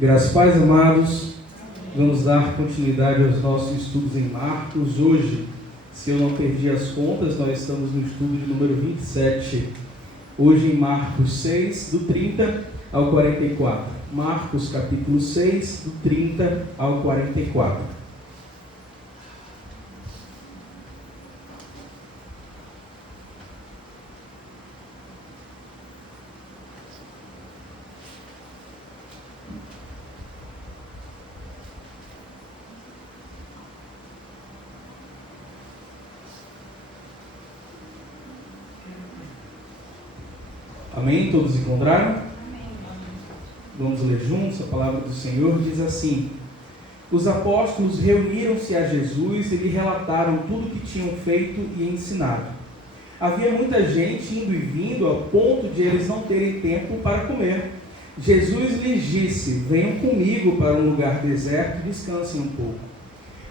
Graças a Paz, amados, vamos dar continuidade aos nossos estudos em Marcos. Hoje, se eu não perdi as contas, nós estamos no estudo de número 27. Hoje em Marcos 6, do 30 ao 44. Marcos capítulo 6, do 30 ao 44. Amém? Todos encontraram? Amém. Vamos ler juntos. A palavra do Senhor diz assim: Os apóstolos reuniram-se a Jesus e lhe relataram tudo o que tinham feito e ensinado. Havia muita gente indo e vindo ao ponto de eles não terem tempo para comer. Jesus lhes disse: Venham comigo para um lugar deserto e descansem um pouco.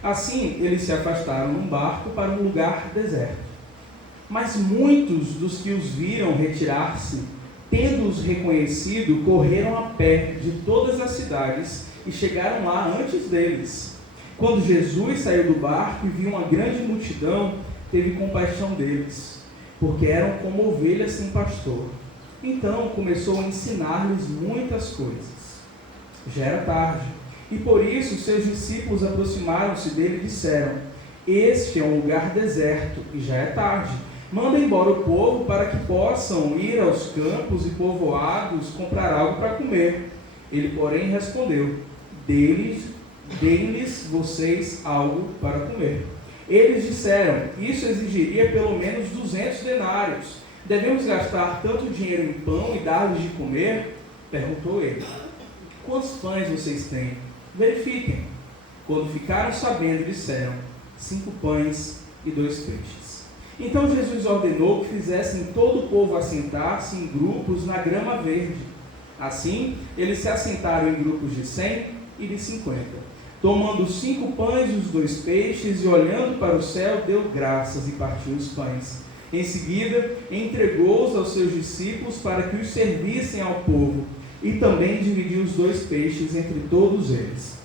Assim, eles se afastaram num barco para um lugar deserto. Mas muitos dos que os viram retirar-se, tendo-os reconhecido, correram a pé de todas as cidades e chegaram lá antes deles. Quando Jesus saiu do barco e viu uma grande multidão, teve compaixão deles, porque eram como ovelhas sem pastor. Então começou a ensinar-lhes muitas coisas. Já era tarde, e por isso seus discípulos aproximaram-se dele e disseram: Este é um lugar deserto e já é tarde. Manda embora o povo para que possam ir aos campos e povoados comprar algo para comer. Ele, porém, respondeu: Deem-lhes vocês algo para comer. Eles disseram: Isso exigiria pelo menos 200 denários. Devemos gastar tanto dinheiro em pão e dar-lhes de comer? Perguntou ele. Quantos pães vocês têm? Verifiquem. Quando ficaram sabendo, disseram: 5 pães e 2 peixes. Então Jesus ordenou que fizessem todo o povo assentar-se em grupos na grama verde. Assim, eles se assentaram em grupos de 100 e de 50. Tomando os 5 pães e os 2 peixes, e olhando para o céu, deu graças e partiu os pães. Em seguida, entregou-os aos seus discípulos para que os servissem ao povo, e também dividiu os 2 peixes entre todos eles.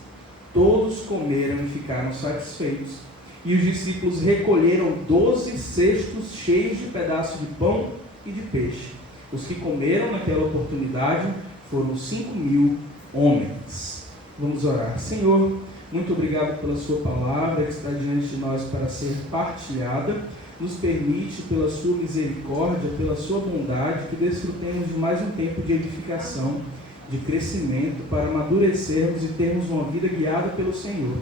Todos comeram e ficaram satisfeitos. E os discípulos recolheram 12 cestos cheios de pedaços de pão e de peixe. Os que comeram naquela oportunidade foram 5.000 homens. Vamos orar. Senhor, muito obrigado pela sua palavra que está diante de nós para ser partilhada. Nos permite, pela sua misericórdia, pela sua bondade, que desfrutemos de mais um tempo de edificação, de crescimento, para amadurecermos e termos uma vida guiada pelo Senhor.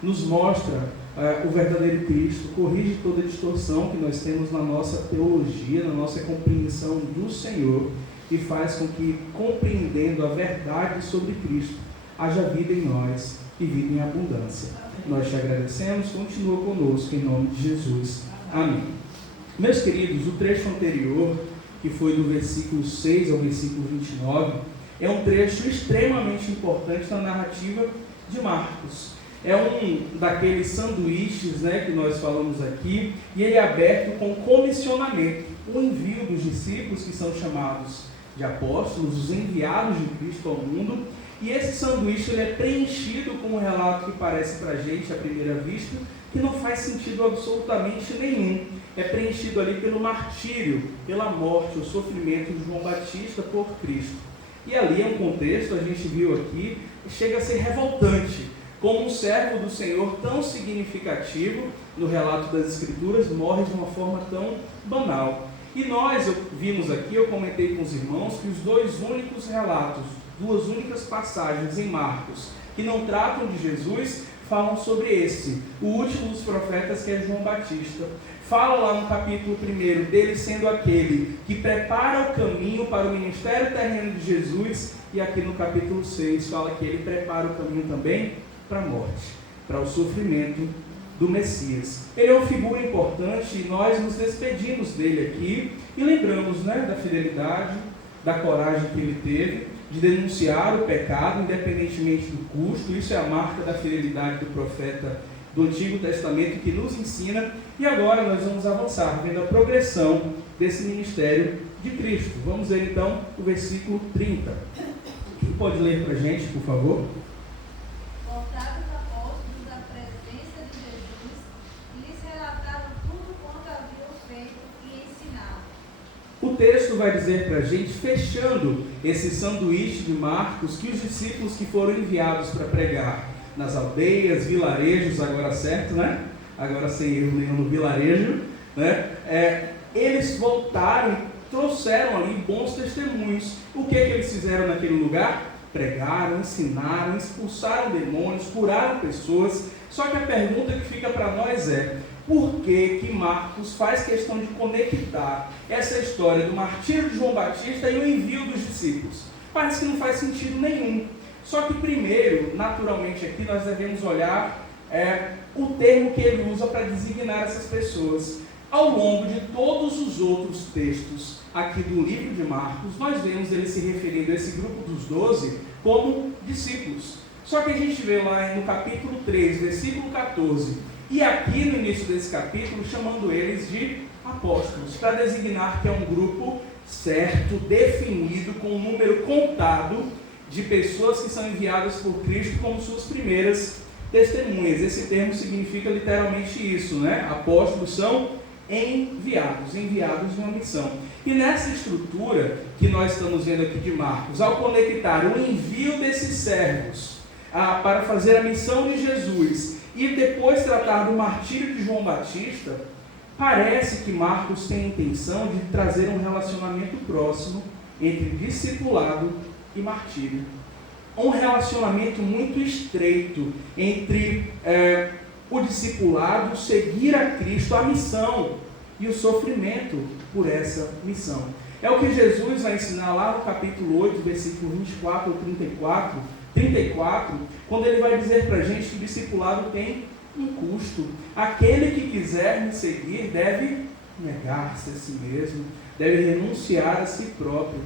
Nos mostra o verdadeiro Cristo, corrige toda a distorção que nós temos na nossa teologia, na nossa compreensão do Senhor, e faz com que, compreendendo a verdade sobre Cristo, haja vida em nós e vida em abundância. Nós te agradecemos, continua conosco em nome de Jesus. Amém. Meus queridos, o trecho anterior, que foi do versículo 6 ao versículo 29, é um trecho extremamente importante na narrativa de Marcos. É um daqueles sanduíches, que nós falamos aqui, e ele é aberto com comissionamento, o envio dos discípulos, que são chamados de apóstolos, os enviados de Cristo ao mundo, e esse sanduíche ele é preenchido com um relato que parece para a gente, à primeira vista, que não faz sentido absolutamente nenhum. É preenchido ali pelo martírio, pela morte, o sofrimento de João Batista por Cristo. E ali é um contexto, a gente viu aqui, chega a ser revoltante. Como um servo do Senhor tão significativo no relato das Escrituras morre de uma forma tão banal. E nós vimos aqui, eu comentei com os irmãos, que os 2 únicos relatos, 2 únicas passagens em Marcos que não tratam de Jesus, falam sobre esse, o último dos profetas, que é João Batista. Fala lá no capítulo 1 dele sendo aquele que prepara o caminho para o ministério terreno de Jesus, e aqui no capítulo 6 fala que ele prepara o caminho também para a morte, para o sofrimento do Messias. Ele é uma figura importante e nós nos despedimos dele aqui e lembramos da fidelidade, da coragem que ele teve de denunciar o pecado independentemente do custo. Isso é a marca da fidelidade do profeta do Antigo Testamento que nos ensina. E agora nós vamos avançar, vendo a progressão desse ministério de Cristo. Vamos ver então o versículo 30. pode ler para a gente, por favor? Voltaram os apóstolos à presença de Jesus e lhes relataram tudo quanto haviam feito e ensinado. O texto vai dizer para a gente, fechando esse sanduíche de Marcos, que os discípulos que foram enviados para pregar nas aldeias, vilarejos, agora certo, né? Agora sem erro nenhum no vilarejo, né? Eles voltaram, trouxeram ali bons testemunhos. O que eles fizeram naquele lugar? Pregaram, ensinaram, expulsaram demônios, curaram pessoas. Só que a pergunta que fica para nós é: por que Marcos faz questão de conectar essa história do martírio de João Batista e o envio dos discípulos? Parece que não faz sentido nenhum. Só que primeiro, naturalmente aqui, nós devemos olhar o termo que ele usa para designar essas pessoas. Ao longo de todos os outros textos aqui do livro de Marcos, nós vemos ele se referindo a esse grupo dos 12 como discípulos. Só que a gente vê lá no capítulo 3, versículo 14, e aqui no início desse capítulo, chamando eles de apóstolos, para designar que é um grupo certo, definido, com um número contado de pessoas que são enviadas por Cristo como suas primeiras testemunhas. Esse termo significa literalmente isso, né? Apóstolos são enviados de uma missão. E nessa estrutura que nós estamos vendo aqui de Marcos, ao conectar o envio desses servos para fazer a missão de Jesus e depois tratar do martírio de João Batista, parece que Marcos tem a intenção de trazer um relacionamento próximo entre discipulado e martírio. Um relacionamento muito estreito entre o discipulado, seguir a Cristo, a missão e o sofrimento por essa missão. É o que Jesus vai ensinar lá no capítulo 8, versículo 24 ou 34, quando ele vai dizer para a gente que o discipulado tem um custo. Aquele que quiser me seguir deve negar-se a si mesmo, deve renunciar a si próprio.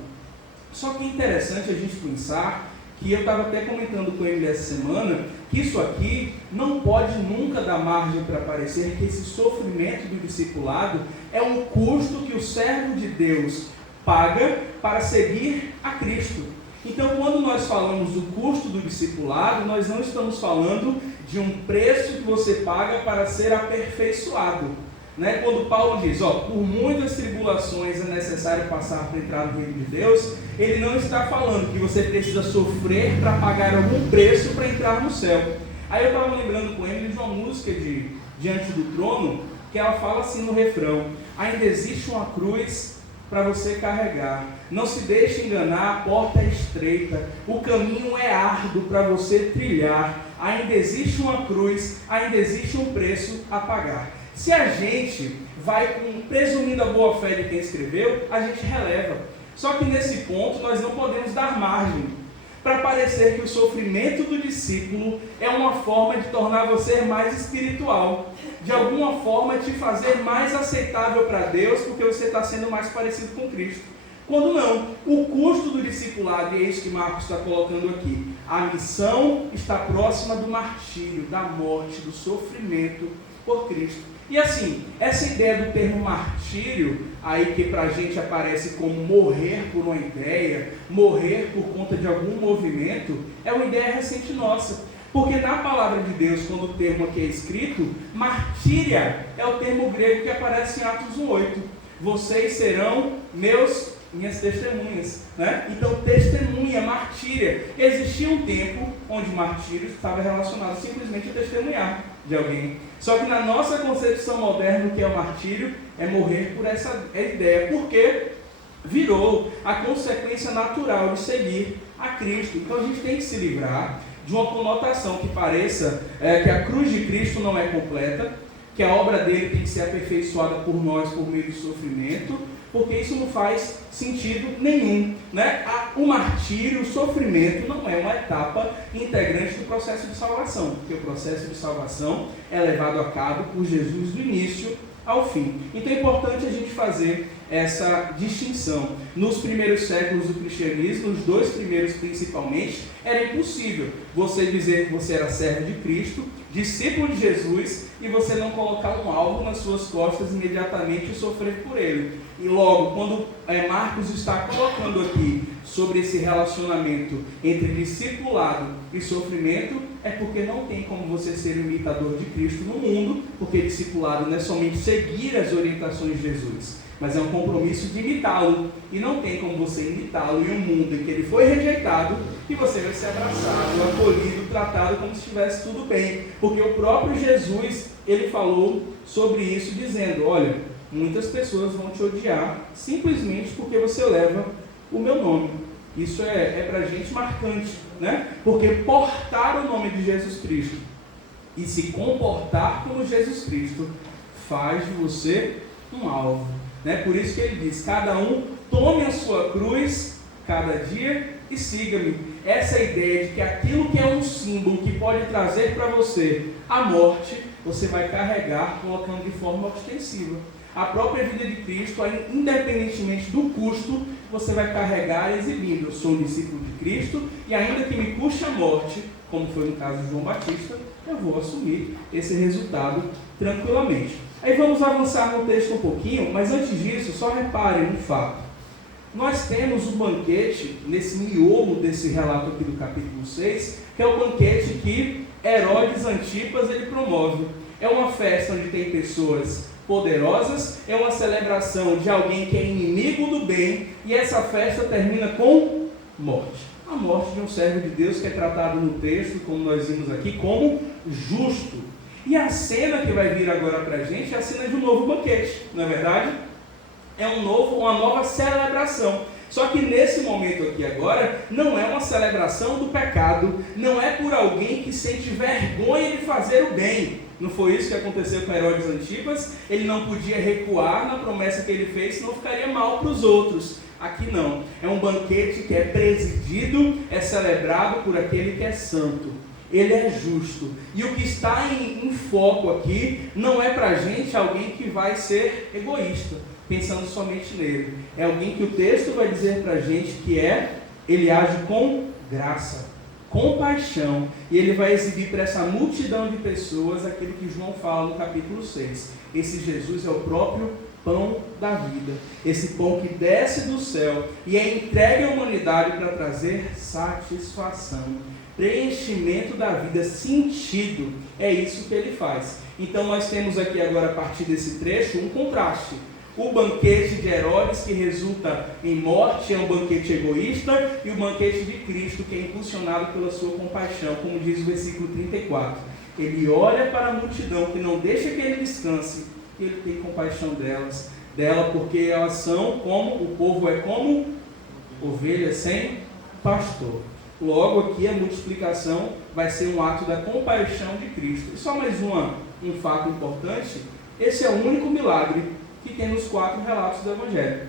Só que é interessante a gente pensar que eu estava até comentando com ele essa semana, que isso aqui não pode nunca dar margem para parecer que esse sofrimento do discipulado é um custo que o servo de Deus paga para seguir a Cristo. Então, quando nós falamos do custo do discipulado, nós não estamos falando de um preço que você paga para ser aperfeiçoado. Quando Paulo diz, por muitas tribulações é necessário passar para entrar no reino de Deus, ele não está falando que você precisa sofrer para pagar algum preço para entrar no céu. Aí eu estava lembrando com ele de uma música de Diante do Trono, que ela fala assim no refrão: ainda existe uma cruz para você carregar, não se deixe enganar, a porta é estreita, o caminho é árduo para você trilhar, ainda existe uma cruz, ainda existe um preço a pagar. Se a gente vai presumindo a boa fé de quem escreveu, a gente releva. Só que nesse ponto nós não podemos dar margem para parecer que o sofrimento do discípulo é uma forma de tornar você mais espiritual, de alguma forma te fazer mais aceitável para Deus, porque você está sendo mais parecido com Cristo. Quando não, o custo do discipulado, e é isso que Marcos está colocando aqui, a missão está próxima do martírio, da morte, do sofrimento por Cristo. E assim, essa ideia do termo martírio, aí que para a gente aparece como morrer por uma ideia, morrer por conta de algum movimento, é uma ideia recente nossa. Porque na palavra de Deus, quando o termo aqui é escrito, martíria é o termo grego que aparece em Atos 1:8. Vocês serão minhas testemunhas. Então, testemunha, martíria. Existia um tempo onde martírio estava relacionado simplesmente a testemunhar de alguém. Só que na nossa concepção moderna, o que é o martírio é morrer por essa ideia, porque virou a consequência natural de seguir a Cristo. Então a gente tem que se livrar de uma conotação que pareça que a cruz de Cristo não é completa, que a obra dele tem que ser aperfeiçoada por nós por meio do sofrimento, porque isso não faz sentido nenhum. O martírio, o sofrimento, não é uma etapa integrante do processo de salvação, porque o processo de salvação é levado a cabo por Jesus do início ao fim. Então é importante a gente fazer essa distinção. Nos primeiros séculos do cristianismo, nos 2 primeiros principalmente, era impossível você dizer que você era servo de Cristo, discípulo de Jesus, e você não colocar um alvo nas suas costas imediatamente e sofrer por ele. E logo, quando Marcos está colocando aqui sobre esse relacionamento entre discipulado e sofrimento, é porque não tem como você ser um imitador de Cristo no mundo, porque discipulado não é somente seguir as orientações de Jesus, mas é um compromisso de imitá-lo, e não tem como você imitá-lo em um mundo em que ele foi rejeitado, e você vai ser abraçado, acolhido, tratado como se estivesse tudo bem, porque o próprio Jesus, ele falou sobre isso, dizendo: olha, muitas pessoas vão te odiar, simplesmente porque você leva o meu nome. Isso é para a gente marcante, né? Porque portar o nome de Jesus Cristo e se comportar como Jesus Cristo faz de você um alvo, né? Por isso que ele diz: cada um tome a sua cruz cada dia e siga-me. Essa ideia de que aquilo que é um símbolo que pode trazer para você a morte, você vai carregar colocando de forma ostensiva. A própria vida de Cristo, independentemente do custo, você vai carregar exibindo: eu sou um discípulo de Cristo, e ainda que me custe a morte, como foi no caso de João Batista, eu vou assumir esse resultado tranquilamente. Aí vamos avançar no texto um pouquinho, mas antes disso, só reparem um fato. Nós temos um banquete, nesse miolo desse relato aqui do capítulo 6, que é o banquete que Herodes Antipas ele promove. É uma festa onde tem pessoas poderosas, é uma celebração de alguém que é inimigo do bem, e essa festa termina com morte. A morte de um servo de Deus que é tratado no texto, como nós vimos aqui, como justo. E a cena que vai vir agora para a gente é a cena de um novo banquete, não é verdade? É uma nova celebração. Só que nesse momento aqui agora, não é uma celebração do pecado, não é por alguém que sente vergonha de fazer o bem. Não foi isso que aconteceu com Herodes Antipas? Ele não podia recuar na promessa que ele fez, senão ficaria mal para os outros. Aqui não. É um banquete que é presidido, é celebrado por aquele que é santo. Ele é justo. E o que está em foco aqui não é para a gente alguém que vai ser egoísta, pensando somente nele. É alguém que o texto vai dizer para a gente que ele age com graça, compaixão, e ele vai exibir para essa multidão de pessoas aquilo que João fala no capítulo 6. Esse Jesus é o próprio pão da vida, esse pão que desce do céu e é entregue à humanidade para trazer satisfação, preenchimento da vida, sentido. É isso que ele faz. Então nós temos aqui agora, a partir desse trecho, um contraste. O banquete de Herodes, que resulta em morte, é um banquete egoísta, e o banquete de Cristo, que é impulsionado pela sua compaixão, como diz o versículo 34. Ele olha para a multidão, que não deixa que ele descanse, e ele tem compaixão dela, porque elas são como, o povo é como ovelha sem pastor. Logo aqui a multiplicação vai ser um ato da compaixão de Cristo. E só mais um fato importante: esse é o único milagre que tem nos 4 relatos do Evangelho.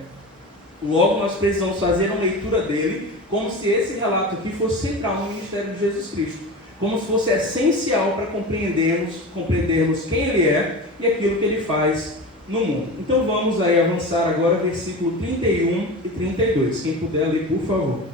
Logo nós precisamos fazer uma leitura dele como se esse relato aqui fosse central no ministério de Jesus Cristo, como se fosse essencial para compreendermos quem ele é e aquilo que ele faz no mundo. Então vamos aí avançar agora, versículo 31 e 32. Quem puder ler, por favor.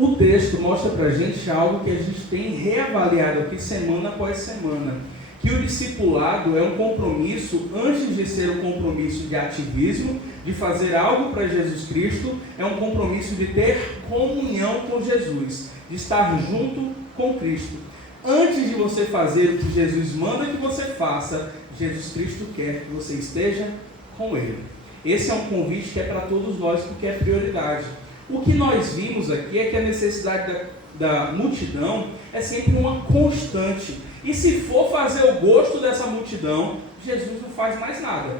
O texto mostra para a gente algo que a gente tem reavaliado aqui semana após semana, que o discipulado é um compromisso, antes de ser um compromisso de ativismo, de fazer algo para Jesus Cristo, é um compromisso de ter comunhão com Jesus, de estar junto com Cristo. Antes de você fazer o que Jesus manda que você faça, Jesus Cristo quer que você esteja com Ele. Esse é um convite que é para todos nós, porque é prioridade. O que nós vimos aqui é que a necessidade da multidão é sempre uma constante. E se for fazer o gosto dessa multidão, Jesus não faz mais nada.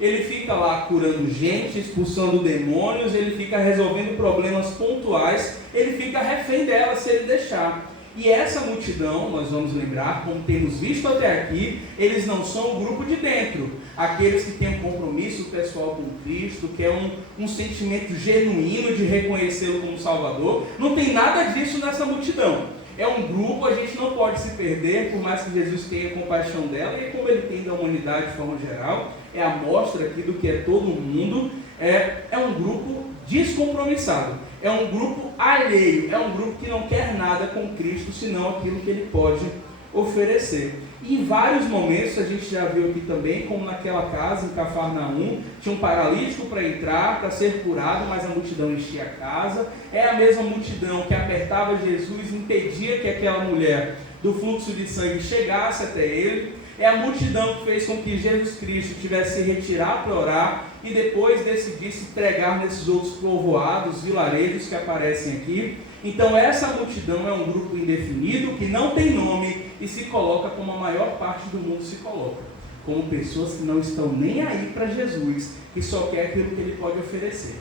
Ele fica lá curando gente, expulsando demônios, ele fica resolvendo problemas pontuais, ele fica refém dela se ele deixar. E essa multidão, nós vamos lembrar, como temos visto até aqui, eles não são o grupo de dentro. Aqueles que têm um compromisso pessoal com Cristo, que é um sentimento genuíno de reconhecê-lo como Salvador. Não tem nada disso nessa multidão. é um grupo, a gente não pode se perder, por mais que Jesus tenha compaixão dela, e como ele tem da humanidade de forma geral, é a mostra aqui do que é todo mundo, é um grupo descompromissado, é um grupo alheio, é um grupo que não quer nada com Cristo, senão aquilo que ele pode oferecer. E em vários momentos, a gente já viu aqui também, como naquela casa em Cafarnaum, tinha um paralítico para entrar, para ser curado, mas a multidão enchia a casa. É a mesma multidão que apertava Jesus, impedia que aquela mulher do fluxo de sangue chegasse até ele. É a multidão que fez com que Jesus Cristo tivesse se retirar para orar e depois decidisse pregar nesses outros povoados, vilarejos que aparecem aqui. Então essa multidão é um grupo indefinido que não tem nome e se coloca como a maior parte do mundo se coloca, como pessoas que não estão nem aí para Jesus, que só quer aquilo que ele pode oferecer.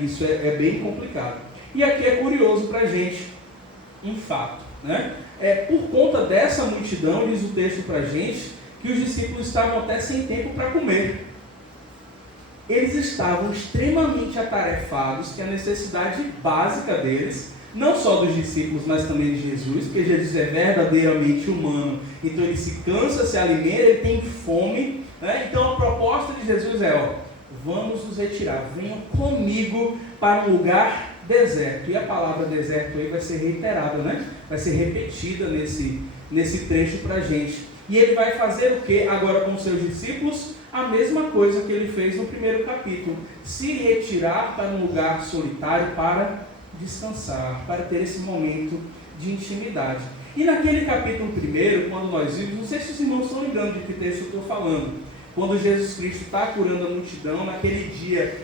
Isso é bem complicado. E aqui é curioso para a gente um fato, por conta dessa multidão, diz o texto para a gente, que os discípulos estavam até sem tempo para comer. Eles estavam extremamente atarefados, que a necessidade básica deles, não só dos discípulos, mas também de Jesus, porque Jesus é verdadeiramente humano, então ele se cansa, se alimenta, ele tem fome, Então a proposta de Jesus é, vamos nos retirar, venham comigo para um lugar deserto. E a palavra deserto aí vai ser reiterada, vai ser repetida nesse trecho para a gente. E ele vai fazer o que agora com seus discípulos? A mesma coisa que ele fez no primeiro capítulo, se retirar para um lugar solitário para descansar, para ter esse momento de intimidade. E naquele capítulo primeiro, quando nós vimos, não sei se os irmãos estão lembrando de que texto eu estou falando, quando Jesus Cristo está curando a multidão, naquele dia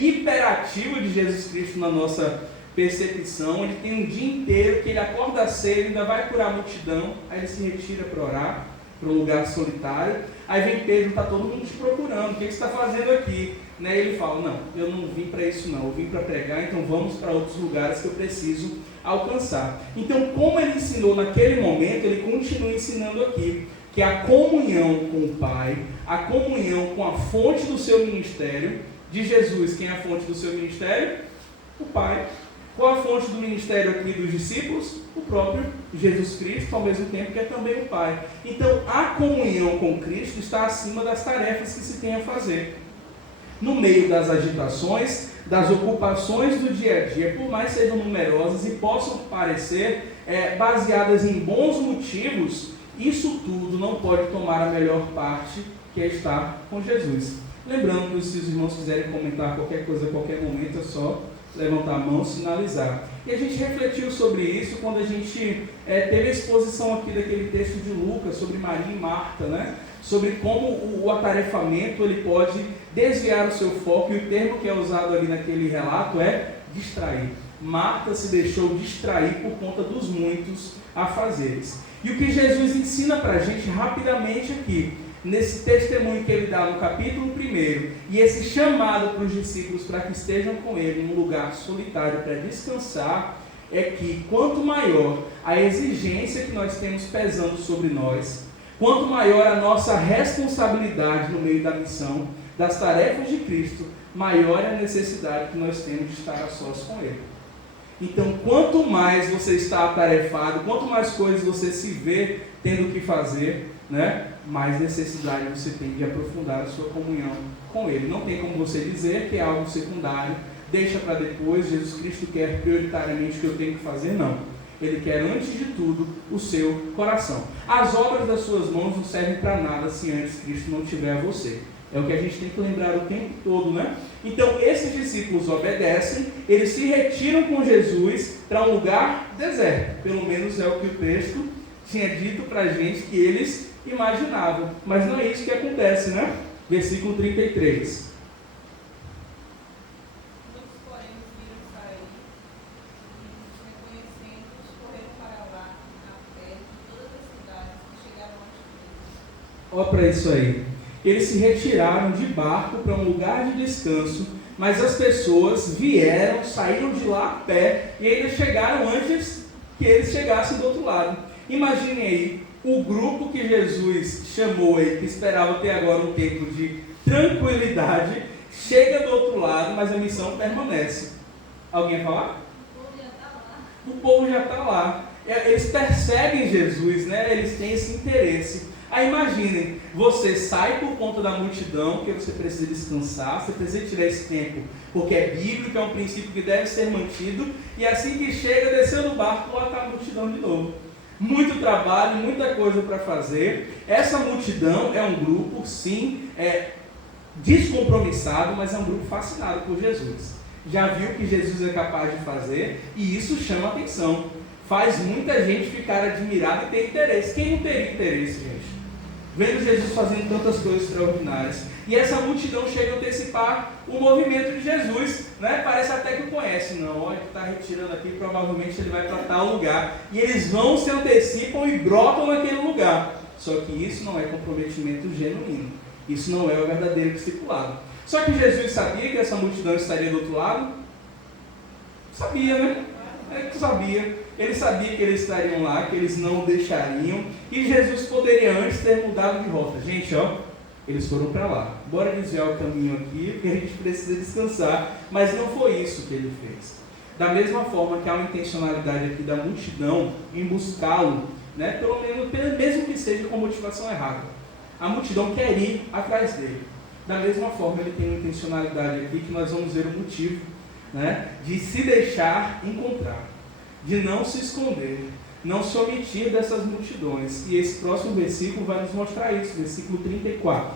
hiperativo de Jesus Cristo na nossa percepção, ele tem um dia inteiro que ele acorda cedo, ainda vai curar a multidão, aí ele se retira para orar, para um lugar solitário. Aí vem Pedro, está todo mundo te procurando, o que você está fazendo aqui? Ele fala, não, eu não vim para isso não, eu vim para pregar, então vamos para outros lugares que eu preciso alcançar. Então, como ele ensinou naquele momento, ele continua ensinando aqui, que a comunhão com o Pai, a comunhão com a fonte do seu ministério, de Jesus, quem é a fonte do seu ministério? O Pai. Qual a fonte do ministério aqui dos discípulos? O próprio Jesus Cristo, ao mesmo tempo que é também o Pai. Então, a comunhão com Cristo está acima das tarefas que se tem a fazer. No meio das agitações, das ocupações do dia a dia, por mais sejam numerosas e possam parecer baseadas em bons motivos, isso tudo não pode tomar a melhor parte, que é estar com Jesus. Lembrando que se os irmãos quiserem comentar qualquer coisa a qualquer momento, é só levantar a mão, sinalizar. E a gente refletiu sobre isso quando a gente teve a exposição aqui daquele texto de Lucas sobre Maria e Marta, sobre como o atarefamento ele pode desviar o seu foco, e o termo que é usado ali naquele relato é distrair. Marta se deixou distrair por conta dos muitos afazeres. E o que Jesus ensina para a gente rapidamente aqui, nesse testemunho que ele dá no capítulo 1, e esse chamado para os discípulos para que estejam com ele em um lugar solitário para descansar, é que quanto maior a exigência que nós temos pesando sobre nós, quanto maior a nossa responsabilidade no meio da missão, das tarefas de Cristo, maior é a necessidade que nós temos de estar a sós com ele. Então, quanto mais você está atarefado, quanto mais coisas você se vê tendo que fazer, mais necessidade você tem de aprofundar a sua comunhão com ele. Não tem como você dizer que é algo secundário, deixa para depois, Jesus Cristo quer prioritariamente o que eu tenho que fazer, não. Ele quer, antes de tudo, o seu coração. As obras das suas mãos não servem para nada se antes Cristo não tiver você. É o que a gente tem que lembrar o tempo todo, Então, esses discípulos obedecem, eles se retiram com Jesus para um lugar deserto. Pelo menos é o que o texto tinha dito para a gente que eles imaginavam. Mas não é isso que acontece, Versículo 33. Olha para isso aí. Eles se retiraram de barco para um lugar de descanso, mas as pessoas vieram, saíram de lá a pé e ainda chegaram antes que eles chegassem do outro lado. Imaginem aí, o grupo que Jesus chamou aí, que esperava ter agora um tempo de tranquilidade, chega do outro lado, mas a missão permanece. Alguém ia falar? O povo já está lá. O povo já está lá. eles perseguem Jesus, né? Eles têm esse interesse. Aí imaginem, você sai por conta da multidão, porque você precisa descansar, você precisa tirar esse tempo, porque é bíblico, é um princípio que deve ser mantido, e assim que chega, desceu do barco, lá está a multidão de novo. Muito trabalho, muita coisa para fazer. Essa multidão é um grupo, sim, descompromissado, mas é um grupo fascinado por Jesus. Já viu o que Jesus é capaz de fazer, e isso chama atenção. Faz muita gente ficar admirada e ter interesse. Quem não teria interesse, gente? Vendo Jesus fazendo tantas coisas extraordinárias. E essa multidão chega a antecipar o movimento de Jesus, né? Parece até que o conhece. Não, olha, está retirando aqui, provavelmente ele vai para tal lugar. E eles vão, se antecipam e brotam naquele lugar. Só que isso não é comprometimento genuíno. Isso não é o verdadeiro discipulado. Só que Jesus sabia que essa multidão estaria do outro lado? Sabia, né? Ele sabia. Ele sabia que eles estariam lá, que eles não o deixariam. E Jesus poderia antes ter mudado de rota. Gente, ó, eles foram para lá. Bora desviar o caminho aqui, porque a gente precisa descansar. Mas não foi isso que ele fez. Da mesma forma que há uma intencionalidade aqui da multidão em buscá-lo, né? Pelo menos, mesmo que seja com motivação errada. A multidão quer ir atrás dele. Da mesma forma, ele tem uma intencionalidade aqui que nós vamos ver o motivo, né? De se deixar encontrar, de não se esconder, não se omitir dessas multidões. E esse próximo versículo vai nos mostrar isso, versículo 34.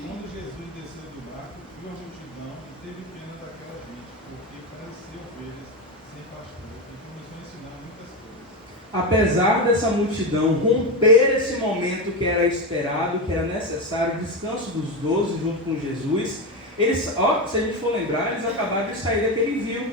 Quando Jesus desceu do barco, viu a multidão e teve pena daquela gente, porque parecia ovelhas sem pastor, e começou a ensinar muitas coisas. Apesar dessa multidão romper esse momento que era esperado, que era necessário, o descanso dos 12 junto com Jesus, eles, se a gente for lembrar, eles acabaram de sair daquele envio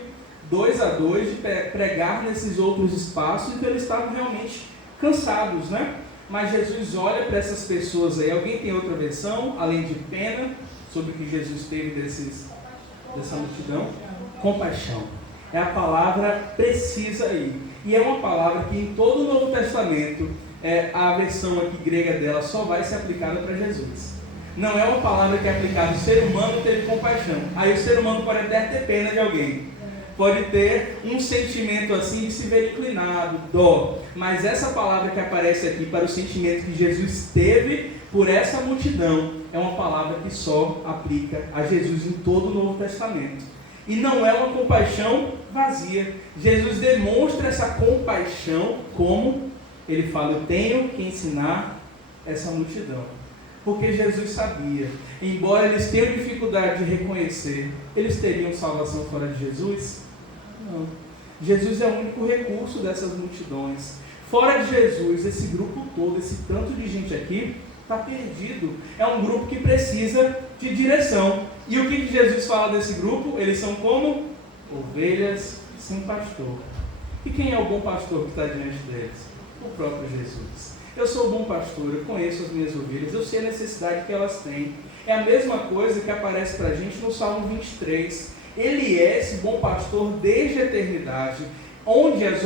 2 a 2 de pregar nesses outros espaços, então eles estavam realmente cansados, né? Mas Jesus olha para essas pessoas aí. Alguém tem outra versão, além de pena, sobre o que Jesus teve dessa multidão? Compaixão. É a palavra precisa aí. E é uma palavra que em todo o Novo Testamento, a versão aqui grega dela só vai ser aplicada para Jesus. Não é uma palavra que é aplicada, o ser humano teve compaixão. Aí o ser humano pode até ter pena de alguém. Pode ter um sentimento assim de se ver inclinado, dó. Mas essa palavra que aparece aqui para o sentimento que Jesus teve por essa multidão é uma palavra que só aplica a Jesus em todo o Novo Testamento. E não é uma compaixão vazia. Jesus demonstra essa compaixão como ele fala: eu tenho que ensinar essa multidão. Porque Jesus sabia, embora eles tenham dificuldade de reconhecer, eles teriam salvação fora de Jesus? Não. Jesus é o único recurso dessas multidões. Fora de Jesus, esse grupo todo, esse tanto de gente aqui, está perdido. É um grupo que precisa de direção. E o que Jesus fala desse grupo? Eles são como ovelhas sem pastor. E quem é o bom pastor que está diante deles? O próprio Jesus. Eu sou o bom pastor, eu conheço as minhas ovelhas, eu sei a necessidade que elas têm. É a mesma coisa que aparece para a gente no Salmo 23. Ele é esse bom pastor desde a eternidade, onde as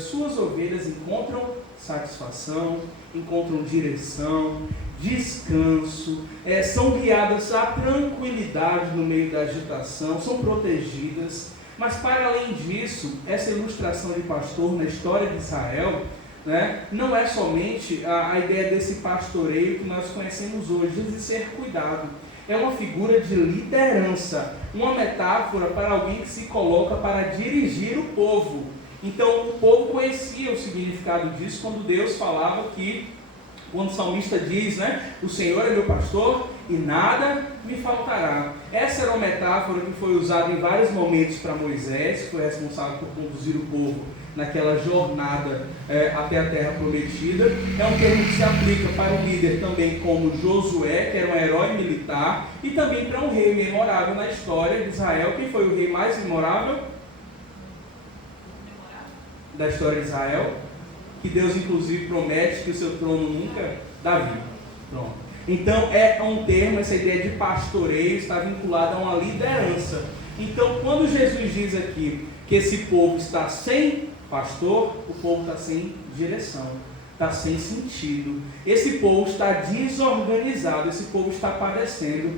suas ovelhas encontram satisfação, encontram direção, descanso, são guiadas à tranquilidade no meio da agitação, são protegidas. Mas para além disso, essa ilustração de pastor na história de Israel, né, não é somente a ideia desse pastoreio que nós conhecemos hoje, de ser cuidado. É uma figura de liderança, uma metáfora para alguém que se coloca para dirigir o povo. Então o povo conhecia o significado disso quando Deus falava que, quando o salmista diz, né, o Senhor é meu pastor e nada me faltará. Essa era uma metáfora que foi usada em vários momentos para Moisés, que foi responsável por conduzir o povo naquela jornada até a terra prometida. É um termo que se aplica para um líder também como Josué, que era um herói militar, e também para um rei memorável na história de Israel. Quem foi o rei mais memorável da história de Israel? Que Deus inclusive promete que o seu trono nunca Davi. Pronto. Então é um termo, essa ideia de pastoreio está vinculada a uma liderança. Então quando Jesus diz aqui que esse povo está sem pastor, o povo está sem direção, está sem sentido. Esse povo está desorganizado, esse povo está padecendo.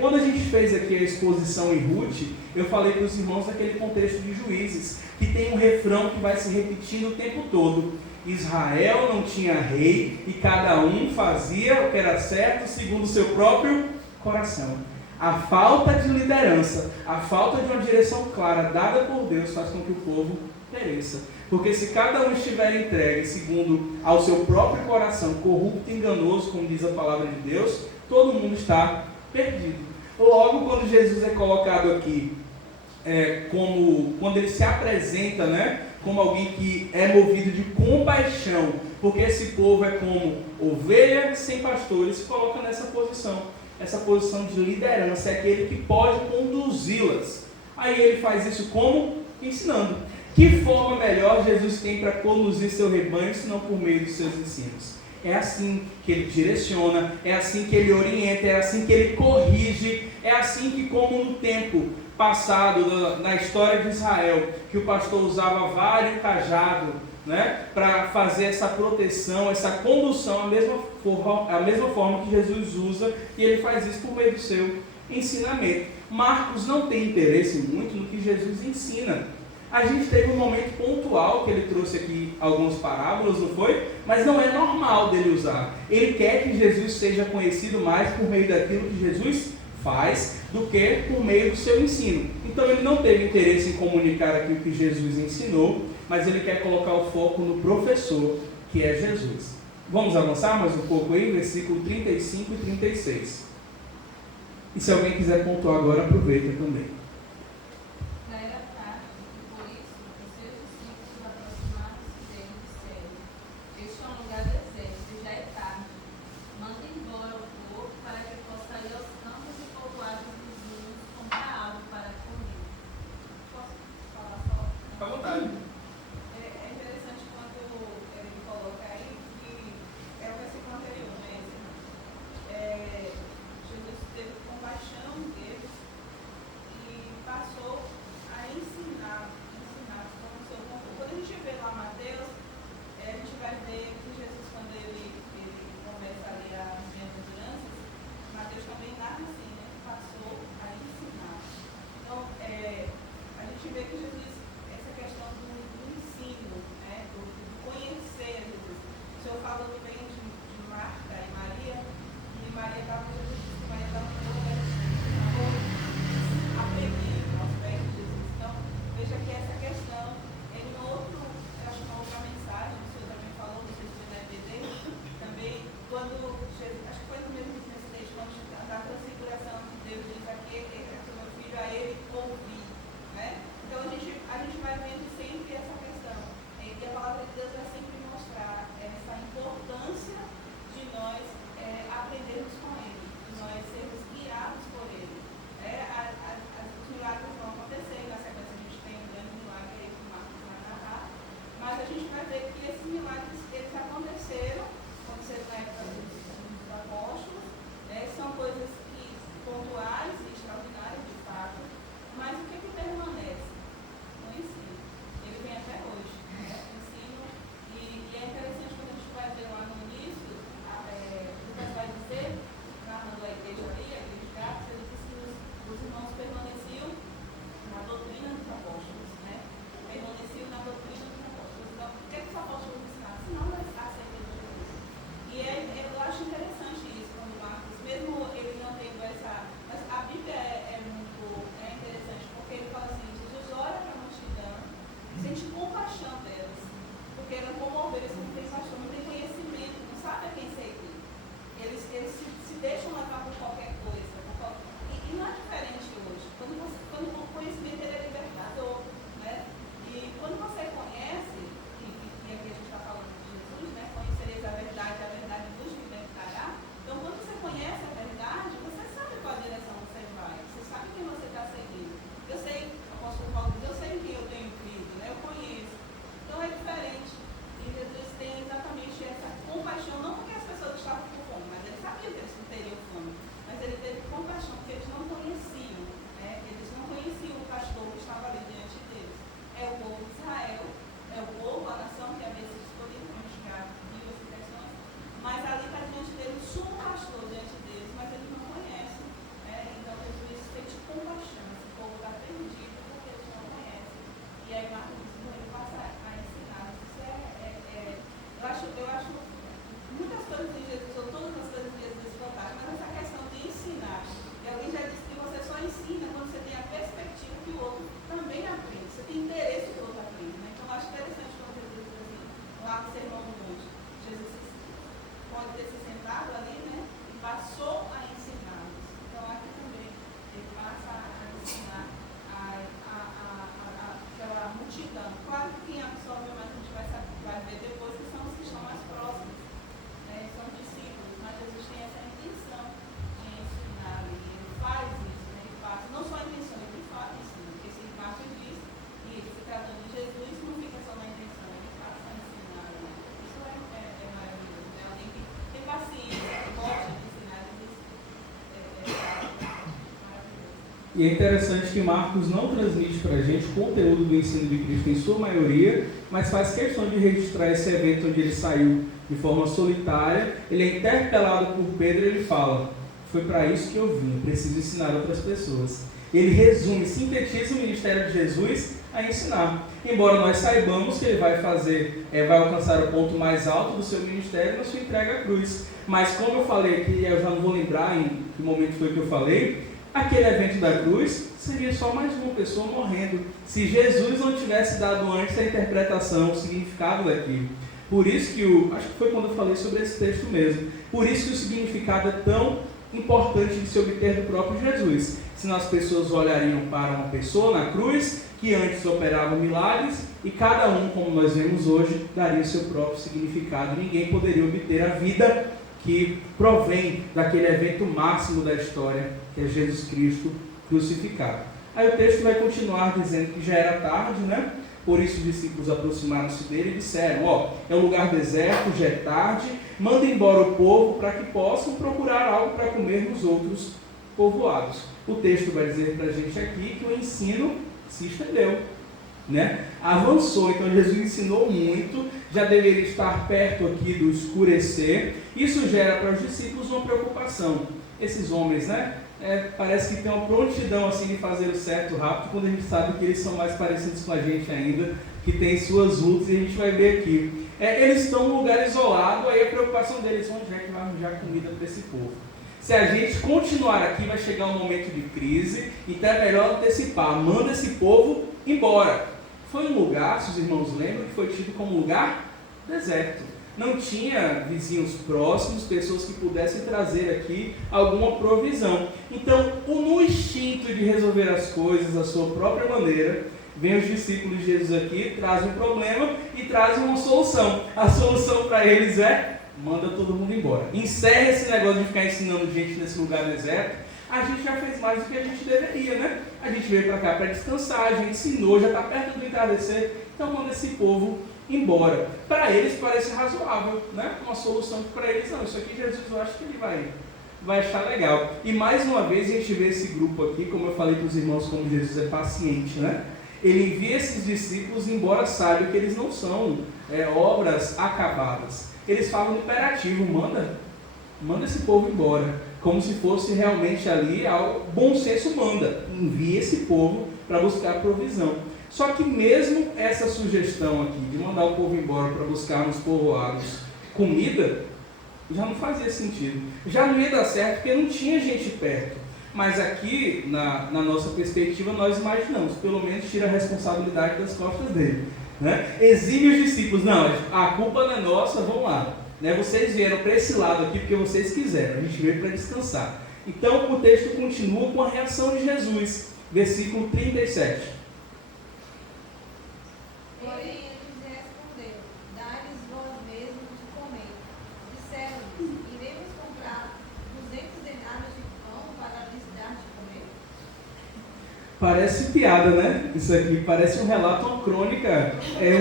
Quando a gente fez aqui a exposição em Ruth, eu falei para os irmãos daquele contexto de Juízes, que tem um refrão que vai se repetindo o tempo todo. Israel não tinha rei e cada um fazia o que era certo segundo o seu próprio coração. A falta de liderança, a falta de uma direção clara dada por Deus faz com que o povo pereça. Porque se cada um estiver entregue segundo ao seu próprio coração, corrupto e enganoso, como diz a palavra de Deus, todo mundo está perdido. Logo, quando Jesus é colocado aqui, quando ele se apresenta, né, como alguém que é movido de compaixão, porque esse povo é como ovelha sem pastor, ele se coloca nessa posição. Essa posição de liderança, é aquele que pode conduzi-las. Aí ele faz isso como? Ensinando. Que forma melhor Jesus tem para conduzir seu rebanho, senão por meio dos seus ensinos? É assim que ele direciona, é assim que ele orienta, é assim que ele corrige, é assim que, como no tempo passado, na história de Israel, que o pastor usava vara e cajado, né, para fazer essa proteção, essa condução, a mesma forma que Jesus usa, e ele faz isso por meio do seu ensinamento. Marcos não tem interesse muito no que Jesus ensina. A gente teve um momento pontual que ele trouxe aqui algumas parábolas, não foi? Mas não é normal dele usar. Ele quer que Jesus seja conhecido mais por meio daquilo que Jesus faz do que por meio do seu ensino. Então ele não teve interesse em comunicar aquilo que Jesus ensinou, mas ele quer colocar o foco no professor, que é Jesus. Vamos avançar mais um pouco aí, versículo 35 e 36. E se alguém quiser pontuar agora, aproveita também. Jesus teve compaixão deles e E é interessante que Marcos não transmite para a gente o conteúdo do ensino de Cristo em sua maioria, mas faz questão de registrar esse evento onde ele saiu de forma solitária. Ele é interpelado por Pedro e ele fala: foi para isso que eu vim, eu preciso ensinar outras pessoas. Ele resume, sintetiza o ministério de Jesus a ensinar. Embora nós saibamos que ele vai vai alcançar o ponto mais alto do seu ministério na sua entrega à cruz. Mas como eu falei aqui, eu já não vou lembrar em que momento foi que eu falei, aquele evento da cruz seria só mais uma pessoa morrendo, se Jesus não tivesse dado antes a interpretação, o significado daquilo. Por isso que acho que foi quando eu falei sobre esse texto mesmo, por isso que o significado é tão importante de se obter do próprio Jesus. Senão as pessoas olhariam para uma pessoa na cruz, que antes operava milagres, e cada um, como nós vemos hoje, daria seu próprio significado. Ninguém poderia obter a vida que provém daquele evento máximo da história, que é Jesus Cristo crucificado. Aí o texto vai continuar dizendo que já era tarde, né? Por isso os discípulos aproximaram-se dele e disseram: é um lugar deserto, já é tarde, manda embora o povo para que possam procurar algo para comer nos outros povoados. O texto vai dizer para a gente aqui que o ensino se estendeu, né? Avançou. Então Jesus ensinou muito, já deveria estar perto aqui do escurecer. Isso gera para os discípulos uma preocupação. Esses homens, né? Parece que tem uma prontidão assim de fazer o certo rápido, quando a gente sabe que eles são mais parecidos com a gente ainda, que tem suas lutas, e a gente vai ver aqui. Eles estão num lugar isolado, aí a preocupação deles: onde é que vai arranjar comida para esse povo? Se a gente continuar aqui, vai chegar um momento de crise, então é melhor antecipar, manda esse povo embora. Foi um lugar, se os irmãos lembram, que foi tido como lugar deserto. Não tinha vizinhos próximos, pessoas que pudessem trazer aqui alguma provisão. Então, no instinto de resolver as coisas da sua própria maneira, vem os discípulos de Jesus aqui, trazem um problema e trazem uma solução. A solução para eles é: manda todo mundo embora. Encerra esse negócio de ficar ensinando gente nesse lugar deserto. A gente já fez mais do que a gente deveria, né? A gente veio para cá para descansar, a gente ensinou, já está perto do entardecer, então manda esse povo embora. Para eles parece razoável, né? Uma solução que para eles não. Isso aqui Jesus, eu acho que ele vai estar legal. E mais uma vez a gente vê esse grupo aqui, como eu falei para os irmãos, como Jesus é paciente, né? Ele envia esses discípulos, embora saiba que eles não são obras acabadas. Eles falam no imperativo: manda esse povo embora. Como se fosse realmente ali algo, bom senso manda, envia esse povo para buscar provisão. Só que mesmo essa sugestão aqui, de mandar o povo embora para buscar nos povoados comida, já não fazia sentido. Já não ia dar certo porque não tinha gente perto. Mas aqui, na nossa perspectiva, nós imaginamos, pelo menos tira a responsabilidade das costas dele, né? Exime os discípulos: não, a culpa não é nossa, vamos lá, né? Vocês vieram para esse lado aqui porque vocês quiseram, a gente veio para descansar. Então o texto continua com a reação de Jesus, versículo 37. Porém, ele lhes respondeu: dai-lhes vós mesmos de comer. Disseram-lhes: iremos comprar 200 denários de pão para lhes dar de comer? Parece piada, né? Isso aqui parece um relato, uma crônica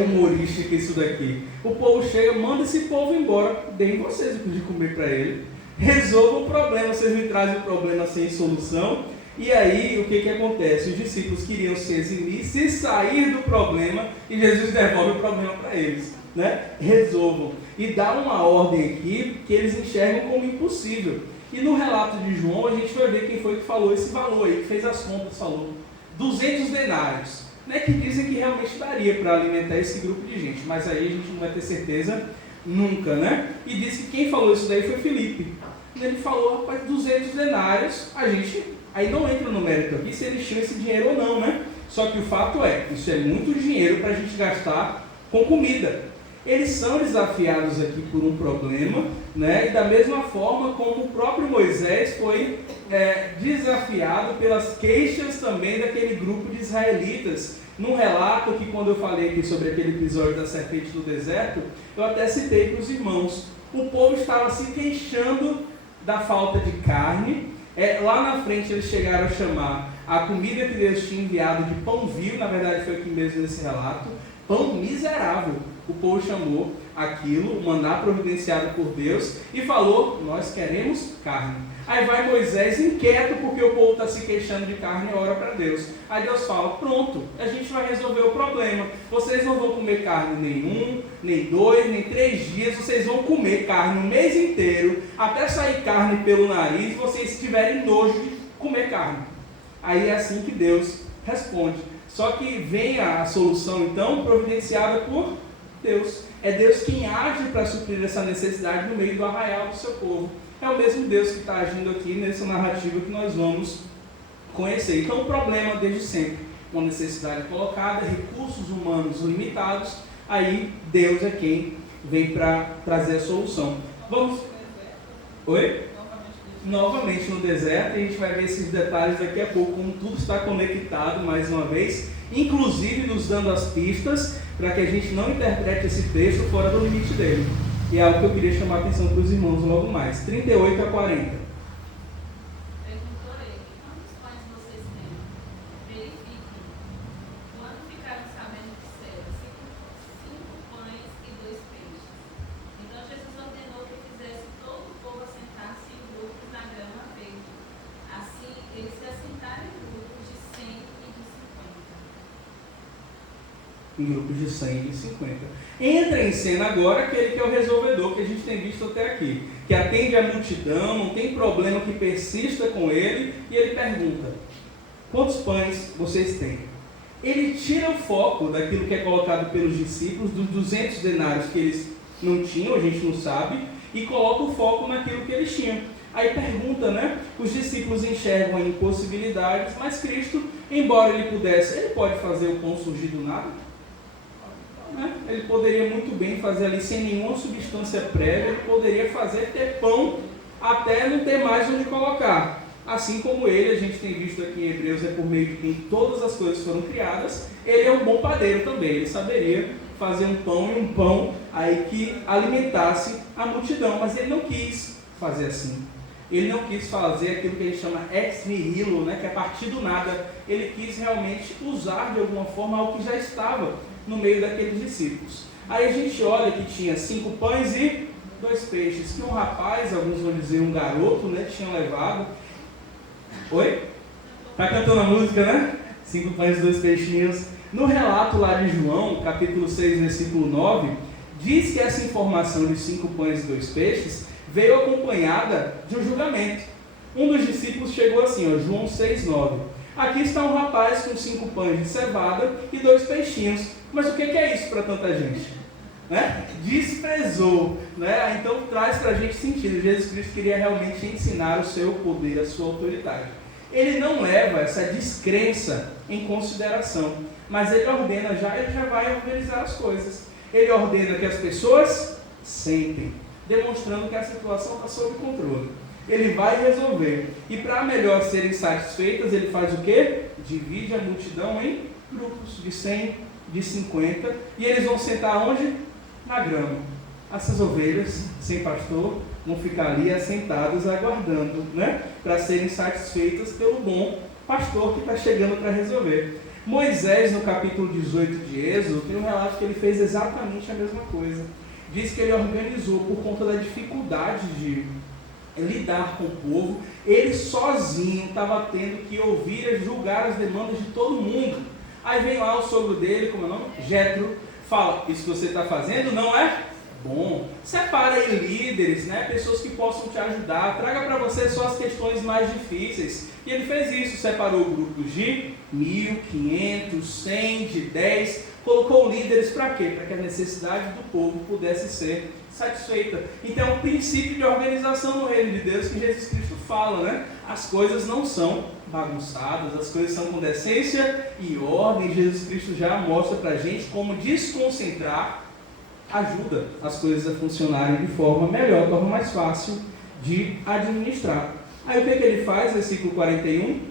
humorística isso daqui. O povo chega, manda esse povo embora, deem vocês o de comer para ele, resolvam o problema, vocês me trazem o problema sem solução. E aí, o que acontece? Os discípulos queriam se eximir, se sair do problema, e Jesus devolve o problema para eles, né? Resolvam. E dá uma ordem aqui que eles enxergam como impossível. E no relato de João, a gente vai ver quem foi que falou esse valor aí, que fez as contas, falou 200 denários, né? Que dizem que realmente daria para alimentar esse grupo de gente, mas aí a gente não vai ter certeza nunca, né? E disse que quem falou isso daí foi Filipe. Ele falou: rapaz, 200 denários, a gente... Aí não entra no mérito aqui se eles tinham esse dinheiro ou não, né? Só que o fato é, isso é muito dinheiro para a gente gastar com comida. Eles são desafiados aqui por um problema, né? E da mesma forma como o próprio Moisés foi desafiado pelas queixas também daquele grupo de israelitas. Num relato que, quando eu falei aqui sobre aquele episódio da serpente no deserto, eu até citei para os irmãos. O povo estava se queixando da falta de carne. Lá na frente eles chegaram a chamar a comida que Deus tinha enviado de pão vil, na verdade foi aqui mesmo nesse relato, pão miserável, o povo chamou. aquilo, o maná providenciado por Deus, e falou: nós queremos carne. Aí vai Moisés inquieto porque o povo está se queixando de carne e ora para Deus. Aí Deus fala: pronto, a gente vai resolver o problema. Vocês não vão comer carne nem 1, nem 2, nem 3 dias. Vocês vão comer carne o mês inteiro, até sair carne pelo nariz, e vocês tiverem nojo de comer carne. Aí é assim que Deus responde. Só que vem a solução então providenciada por Deus. É Deus quem age para suprir essa necessidade no meio do arraial do seu povo. É o mesmo Deus que está agindo aqui nessa narrativa que nós vamos conhecer. Então o problema desde sempre, uma necessidade colocada, recursos humanos limitados, aí Deus é quem vem para trazer a solução. Vamos... Oi? Novamente no deserto, e a gente vai ver esses detalhes daqui a pouco, como tudo está conectado mais uma vez, inclusive nos dando as pistas para que a gente não interprete esse texto fora do limite dele. E é algo que eu queria chamar a atenção para os irmãos logo mais. 38 a 40. Perguntou ele: quantos pães vocês têm? Verifiquem. Quando ficaram sabendo, disseram: 5 pães e 2 peixes. Então Jesus ordenou que fizesse todo o povo assentar-se em grupos na grama verde. Assim, eles se assentaram em grupos de 100 e de 50. Em grupos de 100 e de 50. Entra em cena agora aquele que é o resolvedor que a gente tem visto até aqui, que atende a multidão, não tem problema que persista com ele, e ele pergunta: quantos pães vocês têm? Ele tira o foco daquilo que é colocado pelos discípulos, dos 200 denários que eles não tinham, a gente não sabe, e coloca o foco naquilo que eles tinham. Aí pergunta, né? Os discípulos enxergam impossibilidades, mas Cristo, embora ele pudesse, ele pode fazer o pão surgir do nada? Ele poderia muito bem fazer ali sem nenhuma substância prévia, ele poderia fazer ter pão até não ter mais onde colocar. Assim como ele, a gente tem visto aqui em Hebreus, é por meio de quem todas as coisas foram criadas, ele é um bom padeiro também, ele saberia fazer um pão aí que alimentasse a multidão, mas ele não quis fazer assim. Ele não quis fazer aquilo que a gente chama ex nihilo, né, que é a partir do nada. Ele quis realmente usar de alguma forma algo que já estava no meio daqueles discípulos. Aí a gente olha que tinha 5 pães e 2 peixes, que um rapaz, alguns vão dizer um garoto, né, tinha levado. Oi? Tá cantando a música, né? 5 pães e 2 peixinhos. No relato lá de João, capítulo 6, versículo 9, diz que essa informação de 5 pães e 2 peixes veio acompanhada de um julgamento. Um dos discípulos chegou assim, ó, João 6, 9. Aqui está um rapaz com 5 pães de cevada e 2 peixinhos. Mas o que é isso para tanta gente? Né? Desprezou. Né? Então traz para a gente sentido. Jesus Cristo queria realmente ensinar o seu poder, a sua autoridade. Ele não leva essa descrença em consideração, mas ele ordena ele já vai organizar as coisas. Ele ordena que as pessoas sentem, demonstrando que a situação está sob controle. Ele vai resolver. E para melhor serem satisfeitas, ele faz o quê? Divide a multidão em grupos de 100, de 50, e eles vão sentar onde? Na grama. Essas ovelhas, sem pastor, vão ficar ali assentadas, aguardando, né? Para serem satisfeitas pelo bom pastor que está chegando para resolver. Moisés, no capítulo 18 de Êxodo, tem um relato que ele fez exatamente a mesma coisa. Diz que ele organizou, por conta da dificuldade de lidar com o povo, ele sozinho estava tendo que ouvir e julgar as demandas de todo mundo. Aí vem lá o sogro dele, como é o nome? Jétro, fala: isso que você está fazendo não é bom. Separa aí líderes, né? Pessoas que possam te ajudar, traga para você só as questões mais difíceis. E ele fez isso, separou grupos de 1.000, 500, 100, de 10, colocou líderes para quê? Para que a necessidade do povo pudesse ser satisfeita. Então é um princípio de organização no reino de Deus que Jesus Cristo fala, né? As coisas não são bagunçadas, as coisas são com decência e ordem. Jesus Cristo já mostra para a gente como desconcentrar ajuda as coisas a funcionarem de forma melhor, de forma mais fácil de administrar. Aí o que ele faz? Versículo 41.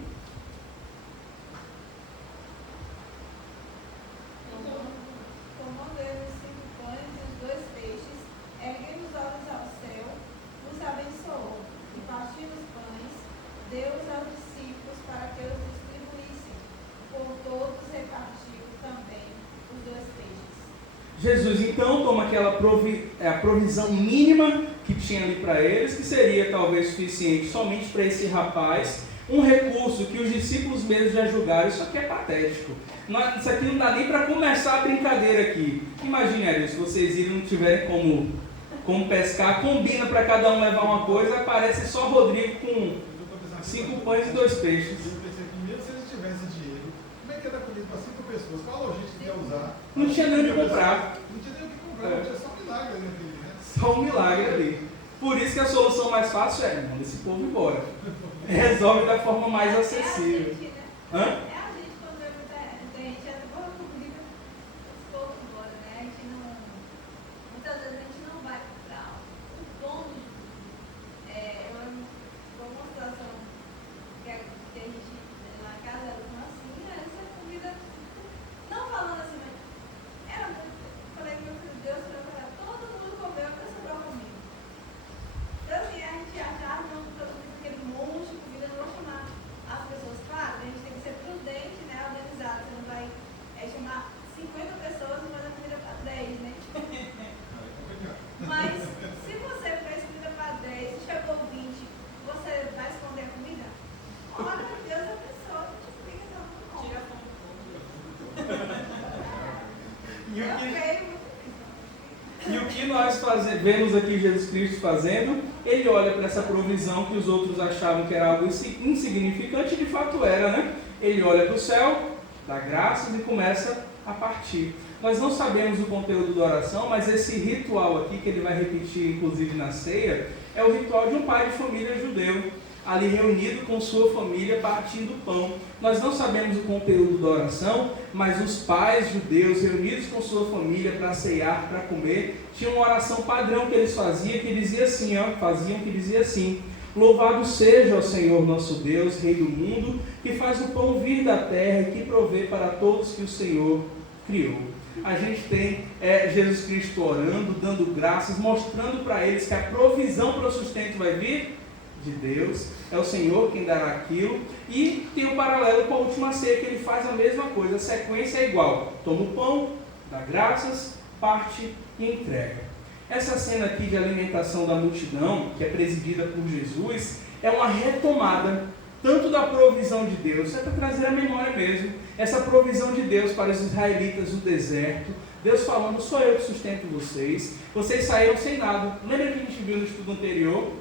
Jesus então toma aquela provisão mínima que tinha ali para eles, que seria talvez suficiente somente para esse rapaz, um recurso que os discípulos mesmos já julgaram. Isso aqui é patético. Isso aqui não dá nem para começar a brincadeira aqui. Imagine aí, se vocês irem, não tiverem como pescar, combina para cada um levar uma coisa, aparece só Rodrigo com 5 pães e 2 peixes. Eu pensei que mesmo se eles tivessem dinheiro, como é que era comida para 5 pessoas? Qual a logística que ia usar? Não tinha nem o que comprar. Não tinha nem o que comprar, tinha só um milagre ali naquele, né? Só um milagre ali. Por isso que a solução mais fácil é manda esse povo embora. Resolve da forma mais acessível. É a gente, quando vê muita gente, até por comida, os povos embora, né? A gente não. Muitas vezes a gente não vai para o ponto de. Eu uma situação que a gente, na casa, assim, essa comida. Não falando assim, mas. Era muito. Falei, meu filho, Deus, todo mundo comeu, até sobrou comida. Então, assim, a gente achava, não, todo mundo aquele monte de comida, não vou chamar as pessoas. Claro, a gente tem que ser prudente, né, organizado. Você não vai chamar 50 pessoas e fazer comida para 10, né? Mas, se você fez comida para 10 e chegou 20, você vai esconder a comida? Ora, Deus, a pessoa não te explica, não. Tira a fome. E o que nós vemos aqui Jesus Cristo fazendo? Ele olha para essa provisão que os outros achavam que era algo insignificante, e de fato era, né? Ele olha para o céu, dá graças e começa a partir. Nós não sabemos o conteúdo da oração, mas esse ritual aqui, que ele vai repetir inclusive na ceia, é o ritual de um pai de família judeu, ali reunido com sua família, partindo o pão. Nós não sabemos o conteúdo da oração, mas os pais judeus reunidos com sua família para ceiar, para comer, tinham uma oração padrão que eles faziam, que dizia assim: louvado seja o Senhor nosso Deus, Rei do mundo, que faz o pão vir da terra e que provê para todos que o Senhor criou. A gente tem Jesus Cristo orando, dando graças, mostrando para eles que a provisão para o sustento vai vir de Deus, é o Senhor quem dará aquilo. E tem um paralelo com a última ceia, que ele faz a mesma coisa, a sequência é igual: toma o pão, dá graças, parte e entrega. Essa cena aqui de alimentação da multidão, que é presidida por Jesus, é uma retomada tanto da provisão de Deus, é para trazer a memória mesmo, essa provisão de Deus para os israelitas no deserto, Deus falando: sou eu que sustento vocês, vocês saíram sem nada. Lembra que a gente viu no estudo anterior,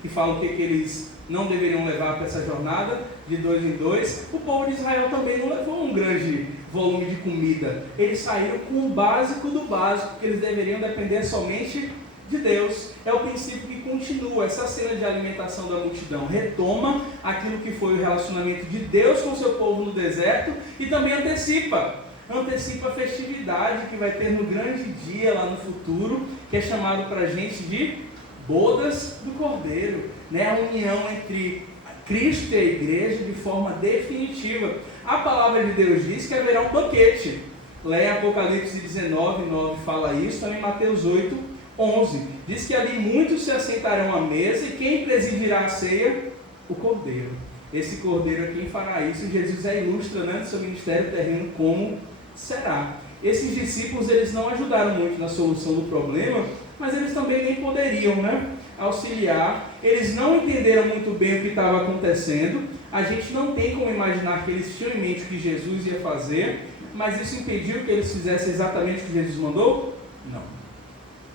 que fala o que eles não deveriam levar para essa jornada de 2 em 2. O povo de Israel também não levou um grande volume de comida. Eles saíram com o básico do básico, porque eles deveriam depender somente de Deus. É o princípio que continua. Essa cena de alimentação da multidão retoma aquilo que foi o relacionamento de Deus com o seu povo no deserto, e também antecipa a festividade que vai ter no grande dia lá no futuro, que é chamado para a gente de bodas do Cordeiro, né? A união entre Cristo e a igreja de forma definitiva. A palavra de Deus diz que haverá um banquete. Leia Apocalipse 19:9, fala isso, também Mateus 8:11. Diz que ali muitos se assentarão à mesa, e quem presidirá a ceia? O Cordeiro. Esse Cordeiro é quem fará isso. Jesus ilustra, né, no seu ministério terreno como será. Esses discípulos, eles não ajudaram muito na solução do problema, mas eles também nem poderiam, né, auxiliar. Eles não entenderam muito bem o que estava acontecendo. A gente não tem como imaginar que eles tinham em mente o que Jesus ia fazer, mas isso impediu que eles fizessem exatamente o que Jesus mandou? Não.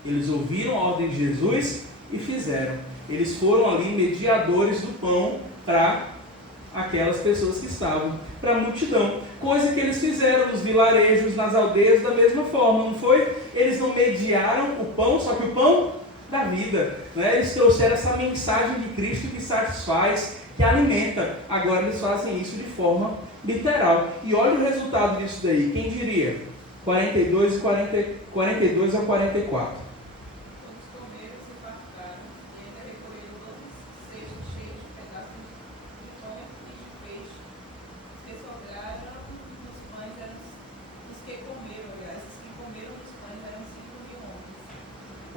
Eles ouviram a ordem de Jesus e fizeram. Eles foram ali mediadores do pão para aquelas pessoas que estavam, para a multidão. Coisa que eles fizeram nos vilarejos, nas aldeias, da mesma forma, não foi? Eles não mediaram o pão, só que o pão da vida, né? Eles trouxeram essa mensagem de Cristo que satisfaz, que alimenta. Agora eles fazem isso de forma literal. E olha o resultado disso daí. Quem diria? 42 a 44.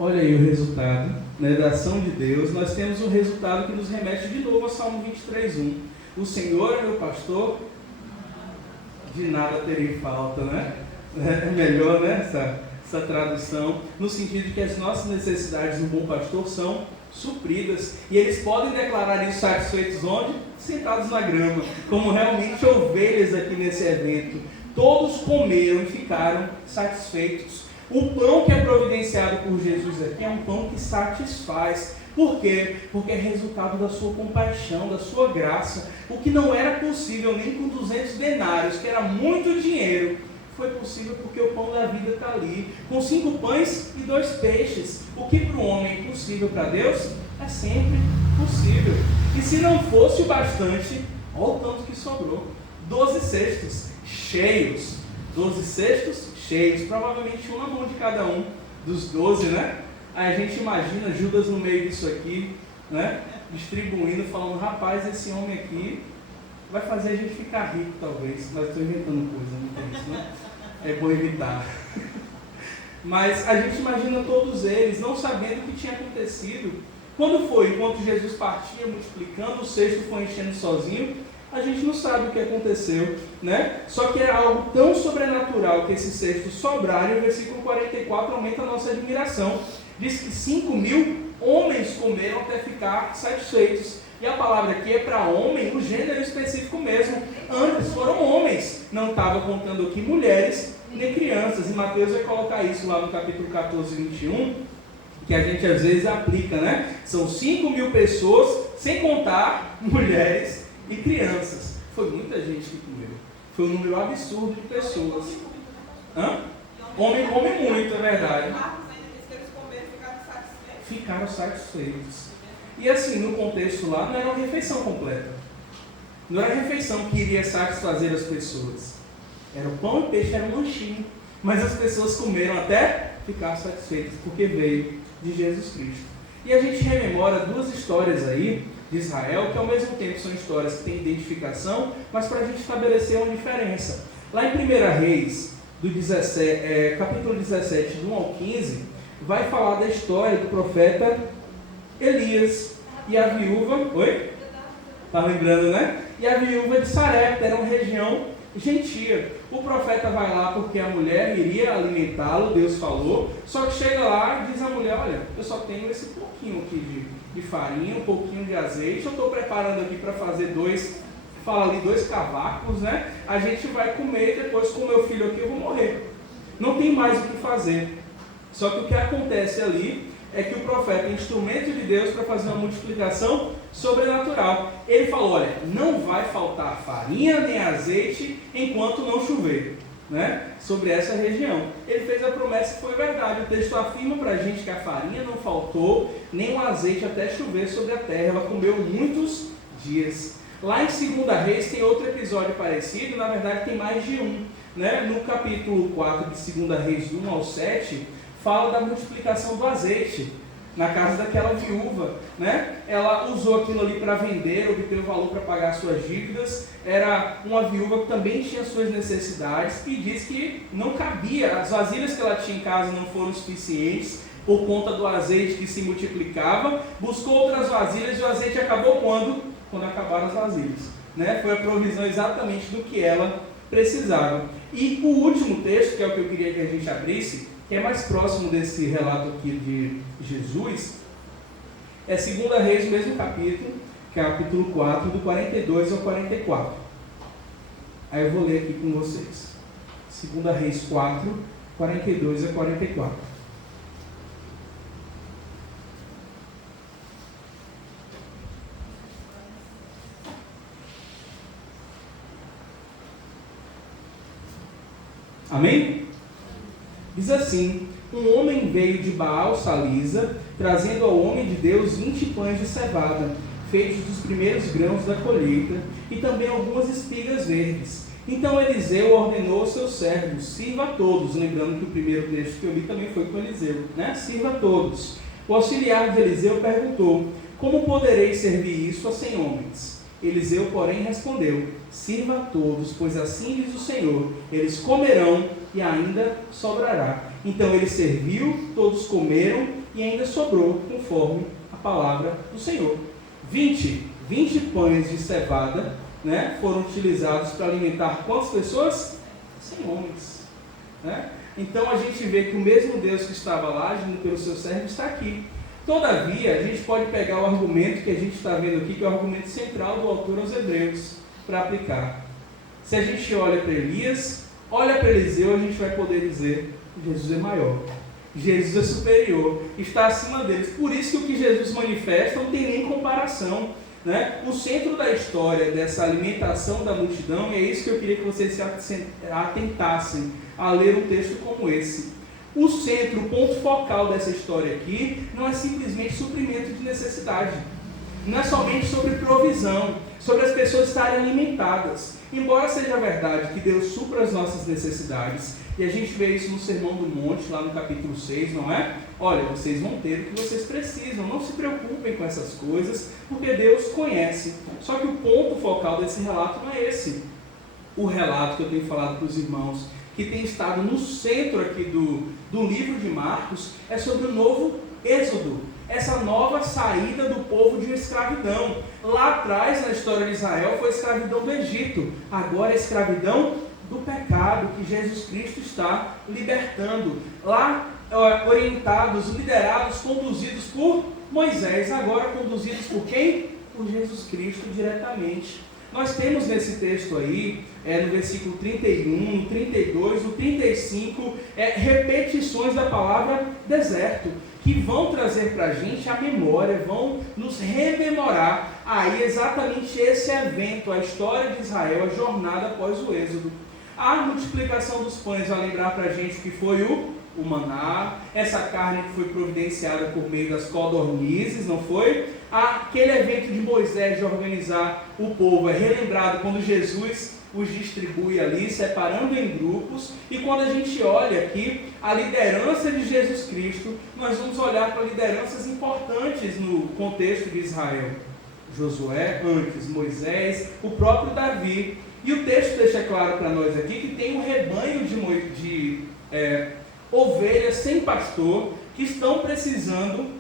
Olha aí o resultado, né, da ação de Deus. Nós temos um resultado que nos remete de novo ao Salmo 23:1. O Senhor é meu pastor, de nada terei falta, né? É melhor, né, essa tradução, no sentido de que as nossas necessidades do bom pastor são supridas, e eles podem declarar isso satisfeitos onde? Sentados na grama, como realmente ovelhas aqui nesse evento. Todos comeram e ficaram satisfeitos. O pão que é providenciado por Jesus aqui é um pão que satisfaz. Por quê? Porque é resultado da sua compaixão, da sua graça. O que não era possível nem com 200 denários, que era muito dinheiro, foi possível porque o pão da vida está ali, com 5 pães e 2 peixes. O que para o homem é impossível, para Deus é sempre possível. E se não fosse o bastante, olha o tanto que sobrou. 12 cestos cheios. 12 cestos cheios. Provavelmente uma mão de cada um dos 12, né? Aí a gente imagina Judas no meio disso aqui, né? Distribuindo, falando, rapaz, esse homem aqui vai fazer a gente ficar rico, talvez. Mas estou inventando coisa, não tem isso, né? É bom evitar. Mas a gente imagina todos eles não sabendo o que tinha acontecido. Quando foi? Enquanto Jesus partia multiplicando, o cesto foi enchendo sozinho, a gente não sabe o que aconteceu, né? Só que era algo tão sobrenatural que esses cestos sobraram, e o versículo 44 aumenta a nossa admiração. Diz que 5.000 homens comeram até ficar satisfeitos. E a palavra aqui é para homem, o gênero específico mesmo. Antes foram homens, não estava contando aqui mulheres nem crianças. E Mateus vai colocar isso lá no capítulo 14, 21, que a gente às vezes aplica, né? São 5.000 pessoas, sem contar mulheres e crianças. Foi muita gente que comeu. Foi um número absurdo de pessoas. Hã? Homem come muito, é verdade. Ficaram satisfeitos. E assim, no contexto lá, não era uma refeição completa. Não era a refeição que iria satisfazer as pessoas. Era o pão e peixe, era um lanchinho. Mas as pessoas comeram até ficar satisfeitas, porque veio de Jesus Cristo. E a gente rememora 2 histórias aí de Israel, que ao mesmo tempo são histórias que têm identificação, mas para a gente estabelecer uma diferença. Lá em 1 Reis, capítulo 17, do 1 ao 15, vai falar da história do profeta Elias e a viúva. Oi? Está lembrando, né? E a viúva de Sarepta, era uma região gentia. O profeta vai lá porque a mulher iria alimentá-lo, Deus falou. Só que chega lá e diz a mulher: olha, eu só tenho esse pouquinho aqui de farinha, um pouquinho de azeite. Eu estou preparando aqui para fazer 2 cavacos, né? A gente vai comer e depois com o meu filho aqui eu vou morrer. Não tem mais o que fazer. Só que o que acontece ali é que o profeta é instrumento de Deus para fazer uma multiplicação sobrenatural. Ele falou: olha, não vai faltar farinha nem azeite enquanto não chover, né? Sobre essa região. Ele fez a promessa e foi verdade. O texto afirma para a gente que a farinha não faltou, nem o azeite até chover sobre a terra. Ela comeu muitos dias. Lá em 2 Reis tem outro episódio parecido, na verdade tem mais de um, né? No capítulo 4 de 2 Reis, do 1 ao 7, fala da multiplicação do azeite na casa daquela viúva, né? Ela usou aquilo ali para vender, obter o valor para pagar suas dívidas. Era uma viúva que também tinha suas necessidades e diz que não cabia, as vasilhas que ela tinha em casa não foram suficientes por conta do azeite que se multiplicava. Buscou outras vasilhas e o azeite acabou quando acabaram as vasilhas, né? Foi a provisão exatamente do que ela precisava. E o último texto, que é o que eu queria que a gente abrisse, que é mais próximo desse relato aqui de Jesus, é 2 Reis, o mesmo capítulo 4, do 42 ao 44. Aí eu vou ler aqui com vocês. 2 Reis 4, 42 a 44. Amém? Diz assim: um homem veio de Baal Salisa, trazendo ao homem de Deus 20 pães de cevada, feitos dos primeiros grãos da colheita, e também algumas espigas verdes. Então Eliseu ordenou aos seus servos: sirva a todos. Lembrando que o primeiro texto que eu li também foi com Eliseu, né? Sirva a todos. O auxiliar de Eliseu perguntou: como poderei servir isso a 100 homens? Eliseu, porém, respondeu: sirva a todos, pois assim diz o Senhor, eles comerão e ainda sobrará. Então ele serviu, todos comeram e ainda sobrou, conforme a palavra do Senhor. 20 pães de cevada, né, foram utilizados para alimentar quantas pessoas? 100 homens. né? Então a gente vê que o mesmo Deus que estava lá, agindo pelo seu servo, está aqui. Todavia, a gente pode pegar o argumento que a gente está vendo aqui, que é o argumento central do autor aos Hebreus, para aplicar. Se a gente olha para Elias, olha para Eliseu, a gente vai poder dizer: Jesus é maior, Jesus é superior, está acima deles. Por isso que o que Jesus manifesta não tem nem comparação, né? O centro da história dessa alimentação da multidão, e é isso que eu queria que vocês se atentassem a ler um texto como esse. O centro, o ponto focal dessa história aqui, não é simplesmente suprimento de necessidade. Não é somente sobre provisão, sobre as pessoas estarem alimentadas. Embora seja verdade que Deus supra as nossas necessidades, e a gente vê isso no Sermão do Monte, lá no capítulo 6, não é? Olha, vocês vão ter o que vocês precisam, não se preocupem com essas coisas, porque Deus conhece. Só que o ponto focal desse relato não é esse. O relato que eu tenho falado para os irmãos, que tem estado no centro aqui do livro de Marcos, é sobre o novo êxodo, essa nova saída do povo de uma escravidão. Lá atrás, na história de Israel, foi a escravidão do Egito, agora é a escravidão do pecado, que Jesus Cristo está libertando. Lá, orientados, liderados, conduzidos por Moisés, agora conduzidos por quem? Por Jesus Cristo diretamente. Nós temos nesse texto aí, no versículo 31, no 32, no 35, repetições da palavra deserto, que vão trazer para a gente a memória, vão nos rememorar aí exatamente esse evento, a história de Israel, a jornada após o êxodo. A multiplicação dos pães vai lembrar para a gente o que foi o maná, essa carne que foi providenciada por meio das codornizes, não foi? Aquele evento de Moisés de organizar o povo é relembrado quando Jesus os distribui ali, separando em grupos. E quando a gente olha aqui a liderança de Jesus Cristo, nós vamos olhar para lideranças importantes no contexto de Israel. Josué antes, Moisés, o próprio Davi. E o texto deixa claro para nós aqui que tem um rebanho de ovelhas sem pastor que estão precisando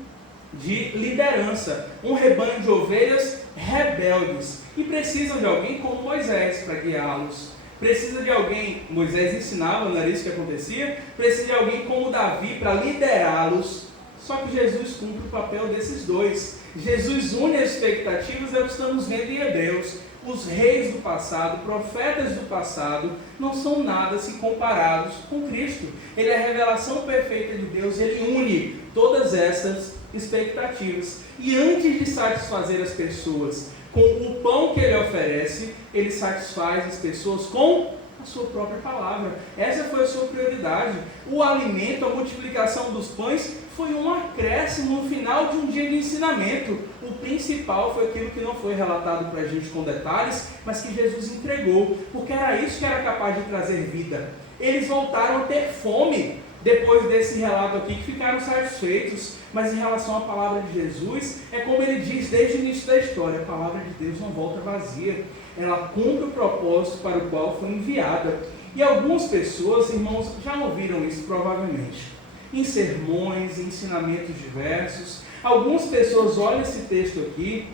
de liderança. Um rebanho de ovelhas rebeldes e precisam de alguém como Moisés para guiá-los. Precisa de alguém, Moisés ensinava, não era isso que acontecia? Precisa de alguém como Davi para liderá-los. Só que Jesus cumpre o papel desses dois. Jesus une as expectativas, é o que estamos vendo em Hebreus. Os reis do passado, profetas do passado, não são nada se comparados com Cristo. Ele é a revelação perfeita de Deus, ele une todas essas expectativas. E antes de satisfazer as pessoas com o pão que ele oferece, ele satisfaz as pessoas com a sua própria palavra. Essa foi a sua prioridade. O alimento, a multiplicação dos pães, foi um acréscimo no final de um dia de ensinamento. O principal foi aquilo que não foi relatado para a gente com detalhes, mas que Jesus entregou, porque era isso que era capaz de trazer vida. Eles voltaram a ter fome depois desse relato aqui, que ficaram satisfeitos. Mas em relação à palavra de Jesus, é como ele diz desde o início da história: a palavra de Deus não volta vazia, ela cumpre o propósito para o qual foi enviada. E algumas pessoas, irmãos, já ouviram isso provavelmente, em sermões, em ensinamentos diversos. Algumas pessoas olham esse texto aqui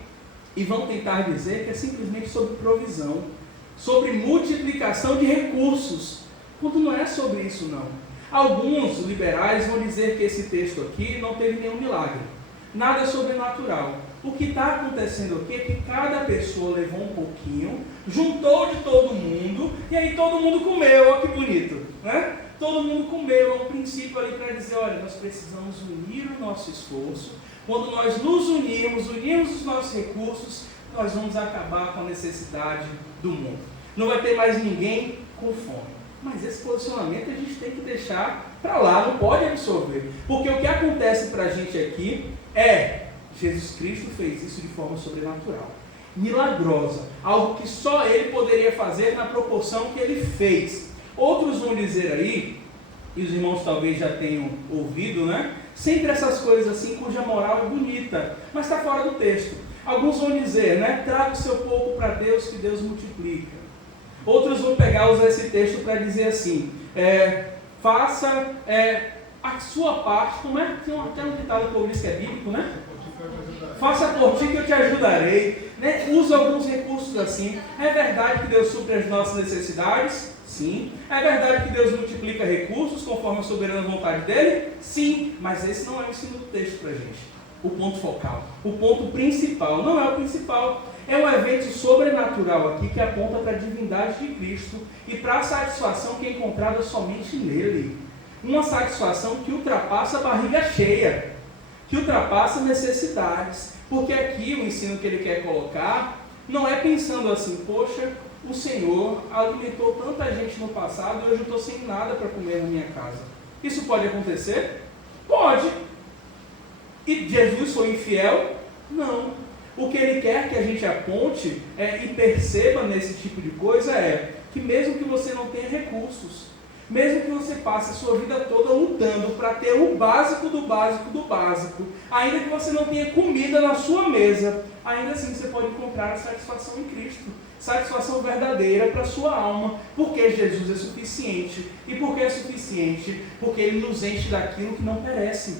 e vão tentar dizer que é simplesmente sobre provisão, sobre multiplicação de recursos, quando não é sobre isso não. Alguns liberais vão dizer que esse texto aqui não teve nenhum milagre, nada sobrenatural. O que está acontecendo aqui é que cada pessoa levou um pouquinho, juntou de todo mundo, e aí todo mundo comeu. Olha que bonito, né? Todo mundo comeu. É um princípio ali para dizer: olha, nós precisamos unir o nosso esforço. Quando nós nos unirmos os nossos recursos, nós vamos acabar com a necessidade do mundo. Não vai ter mais ninguém com fome. Mas esse posicionamento a gente tem que deixar para lá, não pode absorver. Porque o que acontece para a gente aqui é: Jesus Cristo fez isso de forma sobrenatural, milagrosa, algo que só Ele poderia fazer na proporção que Ele fez. Outros vão dizer aí, e os irmãos talvez já tenham ouvido, né? Sempre essas coisas assim, cuja moral é bonita, mas está fora do texto. Alguns vão dizer, né? Traga o seu pouco para Deus, que Deus multiplica. Outros vão usar esse texto para dizer assim: faça a sua parte. Como é? Tem até um ditado que eu disse que é bíblico, né? Faça por ti que eu te ajudarei. Né? Usa alguns recursos assim. É verdade que Deus supre as nossas necessidades? Sim. É verdade que Deus multiplica recursos conforme a soberana vontade dele? Sim. Mas esse não é o ensino do texto para a gente. O ponto focal, o ponto principal, não é o principal. É um evento sobrenatural aqui que aponta para a divindade de Cristo e para a satisfação que é encontrada somente nele. Uma satisfação que ultrapassa a barriga cheia, que ultrapassa necessidades. Porque aqui o ensino que ele quer colocar não é pensando assim, poxa, o Senhor alimentou tanta gente no passado e hoje eu estou sem nada para comer na minha casa. Isso pode acontecer? Pode. E Jesus foi infiel? Não. O que ele quer que a gente aponte e perceba nesse tipo de coisa é que mesmo que você não tenha recursos, mesmo que você passe a sua vida toda lutando para ter o básico do básico do básico, ainda que você não tenha comida na sua mesa, ainda assim você pode encontrar a satisfação em Cristo. Satisfação verdadeira para a sua alma, porque Jesus é suficiente. E por que é suficiente? Porque Ele nos enche daquilo que não perece,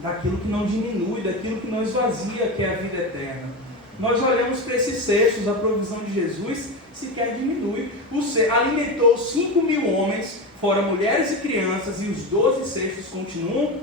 daquilo que não diminui, daquilo que não esvazia, que é a vida eterna. Nós olhamos para esses cestos, a provisão de Jesus sequer diminui. Alimentou 5.000 homens, fora mulheres e crianças, e os 12 cestos continuam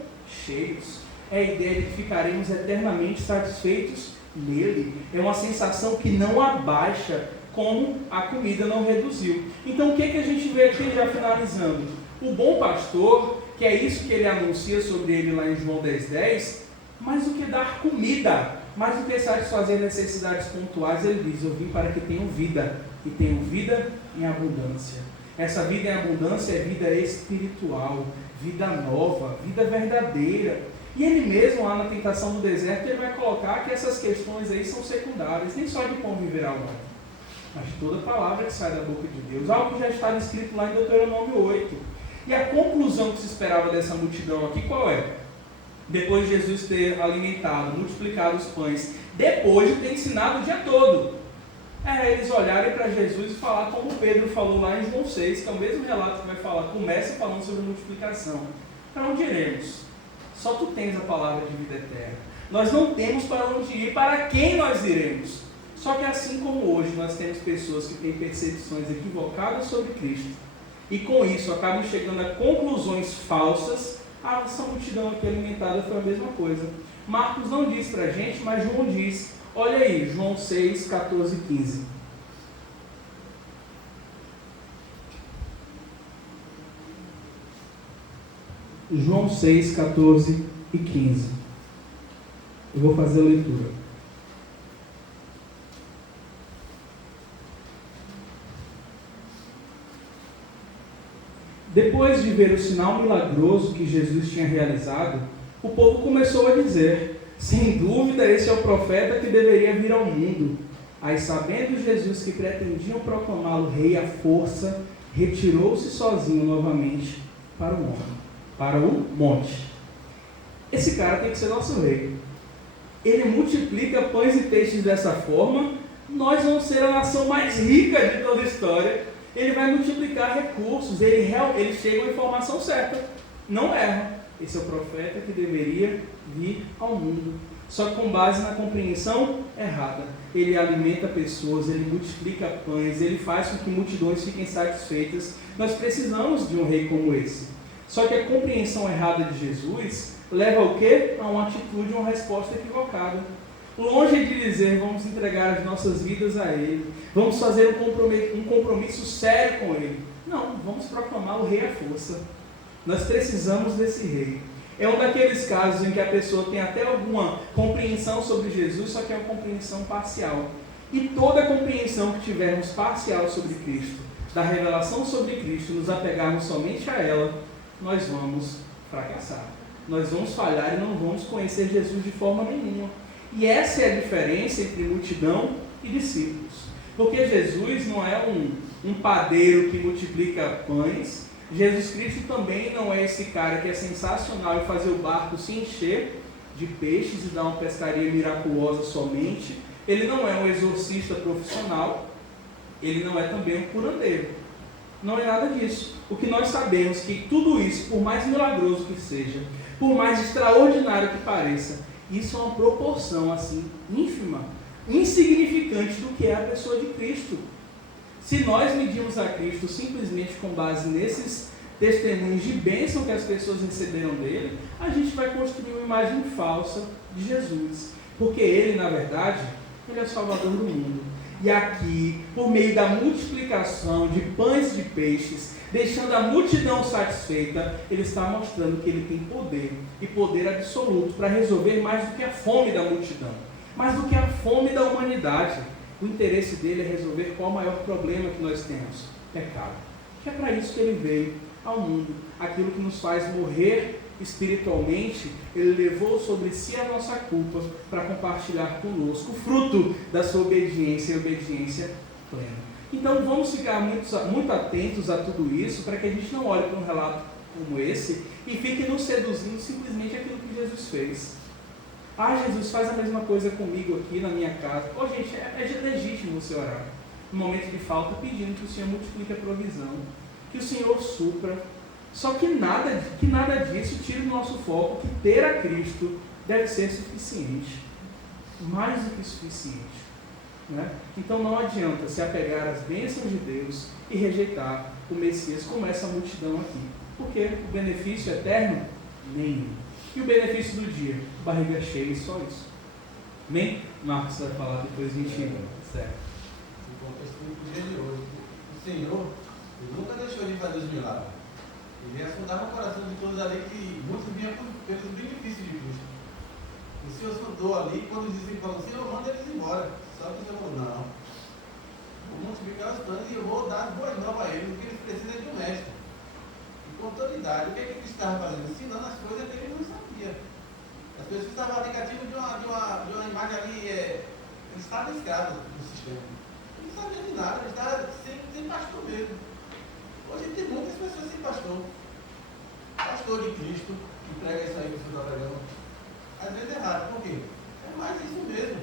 cheios. É a ideia de que ficaremos eternamente satisfeitos nele. É uma sensação que não abaixa, como a comida não reduziu. Então o que a gente vê aqui já finalizando? O bom pastor, que é isso que ele anuncia sobre ele lá em João 10:10, mais do que dar comida, mais do que satisfazer necessidades pontuais, ele diz: eu vim para que tenham vida, e tenham vida em abundância. Essa vida em abundância é vida espiritual, vida nova, vida verdadeira. E ele mesmo, lá na tentação do deserto, ele vai colocar que essas questões aí são secundárias, nem só de pão viverá o homem, mas de toda palavra que sai da boca de Deus, algo que já estava escrito lá em Deuteronômio 8. E a conclusão que se esperava dessa multidão aqui, qual é? Depois de Jesus ter alimentado, multiplicado os pães, depois de ter ensinado o dia todo, eles olharem para Jesus e falar como Pedro falou lá em João 6, que é o mesmo relato que vai falar, começa falando sobre multiplicação. Para onde iremos? Só tu tens a palavra de vida eterna. Nós não temos para onde ir, para quem nós iremos. Só que assim como hoje nós temos pessoas que têm percepções equivocadas sobre Cristo, e com isso acabam chegando a conclusões falsas, essa multidão aqui alimentada foi a mesma coisa. Marcos não diz para a gente, mas João diz. Olha aí, João 6, 14 e 15. João 6, 14 e 15. Eu vou fazer a leitura. Depois de ver o sinal milagroso que Jesus tinha realizado, o povo começou a dizer: sem dúvida esse é o profeta que deveria vir ao mundo. Aí, sabendo Jesus que pretendiam proclamá-lo rei à força, retirou-se sozinho novamente para o monte. Esse cara tem que ser nosso rei. Ele multiplica pães e peixes dessa forma, nós vamos ser a nação mais rica de toda a história. Ele vai multiplicar recursos, ele chega à informação certa, não erra. Esse é o profeta que deveria vir ao mundo. Só que com base na compreensão errada. Ele alimenta pessoas, ele multiplica pães, ele faz com que multidões fiquem satisfeitas. Nós precisamos de um rei como esse. Só que a compreensão errada de Jesus leva ao quê? A uma atitude, uma resposta equivocada. Longe de dizer, vamos entregar as nossas vidas a Ele, vamos fazer um compromisso sério com Ele. Não, vamos proclamar o rei à força. Nós precisamos desse rei. É um daqueles casos em que a pessoa tem até alguma compreensão sobre Jesus, só que é uma compreensão parcial. E toda compreensão que tivermos parcial sobre Cristo, da revelação sobre Cristo, nos apegarmos somente a ela, nós vamos fracassar. Nós vamos falhar e não vamos conhecer Jesus de forma nenhuma. E essa é a diferença entre multidão e discípulos. Porque Jesus não é um padeiro que multiplica pães. Jesus Cristo também não é esse cara que é sensacional em fazer o barco se encher de peixes e dar uma pescaria miraculosa somente. Ele não é um exorcista profissional. Ele não é também um curandeiro. Não é nada disso. O que nós sabemos é que tudo isso, por mais milagroso que seja, por mais extraordinário que pareça, isso é uma proporção assim ínfima, insignificante do que é a pessoa de Cristo. Se nós medimos a Cristo simplesmente com base nesses testemunhos de bênção que as pessoas receberam dele, a gente vai construir uma imagem falsa de Jesus. Porque ele, na verdade, ele é o Salvador do mundo. E aqui, por meio da multiplicação de pães e de peixes, deixando a multidão satisfeita, ele está mostrando que ele tem poder, e poder absoluto, para resolver mais do que a fome da multidão, mais do que a fome da humanidade. O interesse dele é resolver qual o maior problema que nós temos: pecado. Que é para isso que ele veio ao mundo. Aquilo que nos faz morrer espiritualmente, ele levou sobre si a nossa culpa para compartilhar conosco o fruto da sua obediência e obediência plena. Então vamos ficar muito atentos a tudo isso, para que a gente não olhe para um relato como esse e fique nos seduzindo simplesmente aquilo que Jesus fez. Ah, Jesus faz a mesma coisa comigo aqui na minha casa. Ô gente, é legítimo você orar no momento de falta, pedindo que o Senhor multiplique a provisão, que o Senhor supra. Só que nada disso tira o nosso foco, que ter a Cristo deve ser suficiente, mais do que suficiente, né? Então não adianta se apegar às bênçãos de Deus e rejeitar o Messias como essa multidão aqui, porque o benefício eterno, nenhum. E o benefício do dia? Barriga cheia e só isso. Amém? Marcos vai falar depois, 21. Certo. No contexto do dia de hoje, o Senhor nunca deixou de fazer os milagres. Ele afundava o coração de todos ali, que muitos vinham pelos benefícios de Cristo. O Senhor sondou ali, quando os discípulos falaram: Senhor, manda eles embora. Só que o Senhor falou: não, vou multiplicar os pães e eu vou dar as boas novas a eles, porque eles precisam de um mestre. E com autoridade, o que é que Cristo estava fazendo? Ensinando as coisas que ele não sabia. As pessoas estavam ali cativas de uma imagem ali, eles estavam escravos do sistema. Eles não sabiam de nada, eles estavam sem pastor mesmo. Hoje tem muitas pessoas sem pastor. Pastor de Cristo, que prega isso aí que você está pregando. Às vezes é errado, por quê? É mais isso mesmo.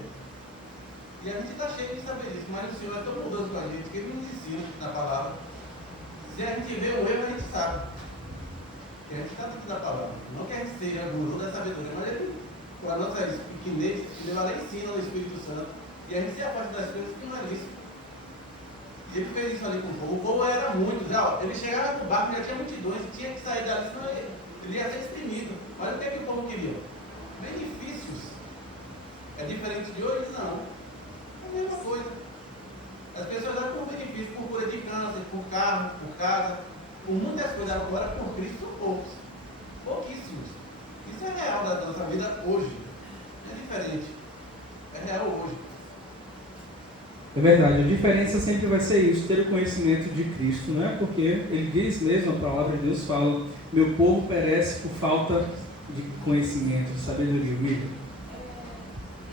E a gente está cheio de saber isso, mas o Senhor é tão bondoso com a gente, que Ele nos ensina na palavra. Se a gente vê o erro, a gente sabe. Que a gente está dentro da palavra. Não que a gente seja guru da sabedoria, mas Ele, com a nossa pequenez, Ele vai lá e ensina o Espírito Santo. E a gente se afasta das coisas que não é isso. E ele fez isso ali com o povo. O povo era muito. Já, ele chegava no barco, já tinha multidões, tinha que sair dali, senão ele ia ser exprimido. Mas o que é que o povo queria? Benefícios. É diferente de hoje? Não. É a mesma coisa. As pessoas dão por benefício, por cura de câncer, por carro, por casa, por muitas coisas. Agora, por Cristo, são poucos. Pouquíssimos. Isso é real da nossa vida hoje. É diferente. É real hoje. É verdade, a diferença sempre vai ser isso, ter o conhecimento de Cristo, né? Porque ele diz mesmo, a palavra de Deus fala: meu povo perece por falta de conhecimento, de sabedoria. William.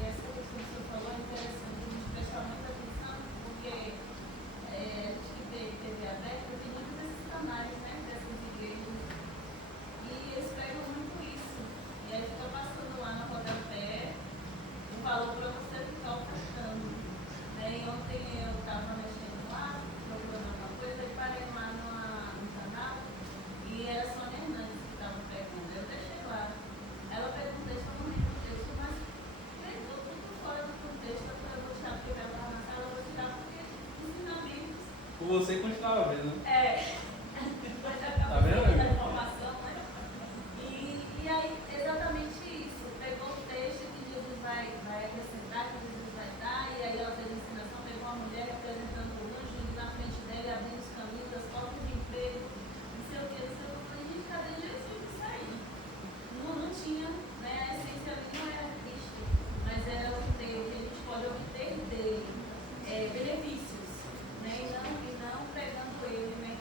Essa questão que você falou é interessante a gente prestar muita atenção, porque a gente que tem TV aberta, tem muitos desses canais, né, dessas igrejas, e eles pegam muito isso. E aí fica passando lá no rodapé o valor para você ficar ofertando. E ontem eu estava mexendo lá, procurando alguma coisa, e parei lá no canal, e era a Sônia Hernandes que estava pregando. Eu deixei lá. Ela pegou um texto, eu não li o texto, mas pegou tudo fora do contexto. Eu vou tirar porque ela estava na sala, eu vou tirar porque ensina livros. Com você continuava vendo, né? Depois acaba sendo a informação, né? E aí, exatamente isso. Pegou o texto que Jesus vai acrescentar, que Jesus vai dar, e aí ela fez a ensinação, pegou uma mulher representando o anjo, indo na frente dele, abrindo os caminhos, as portas de emprego, não sei o que, não sei o que. Eu falei: gente, cadê Jesus? Isso aí. Não tinha, né? A essência ali não era Cristo, mas era o que a gente pode obter dele, benefícios, né? E não pregando ele, né?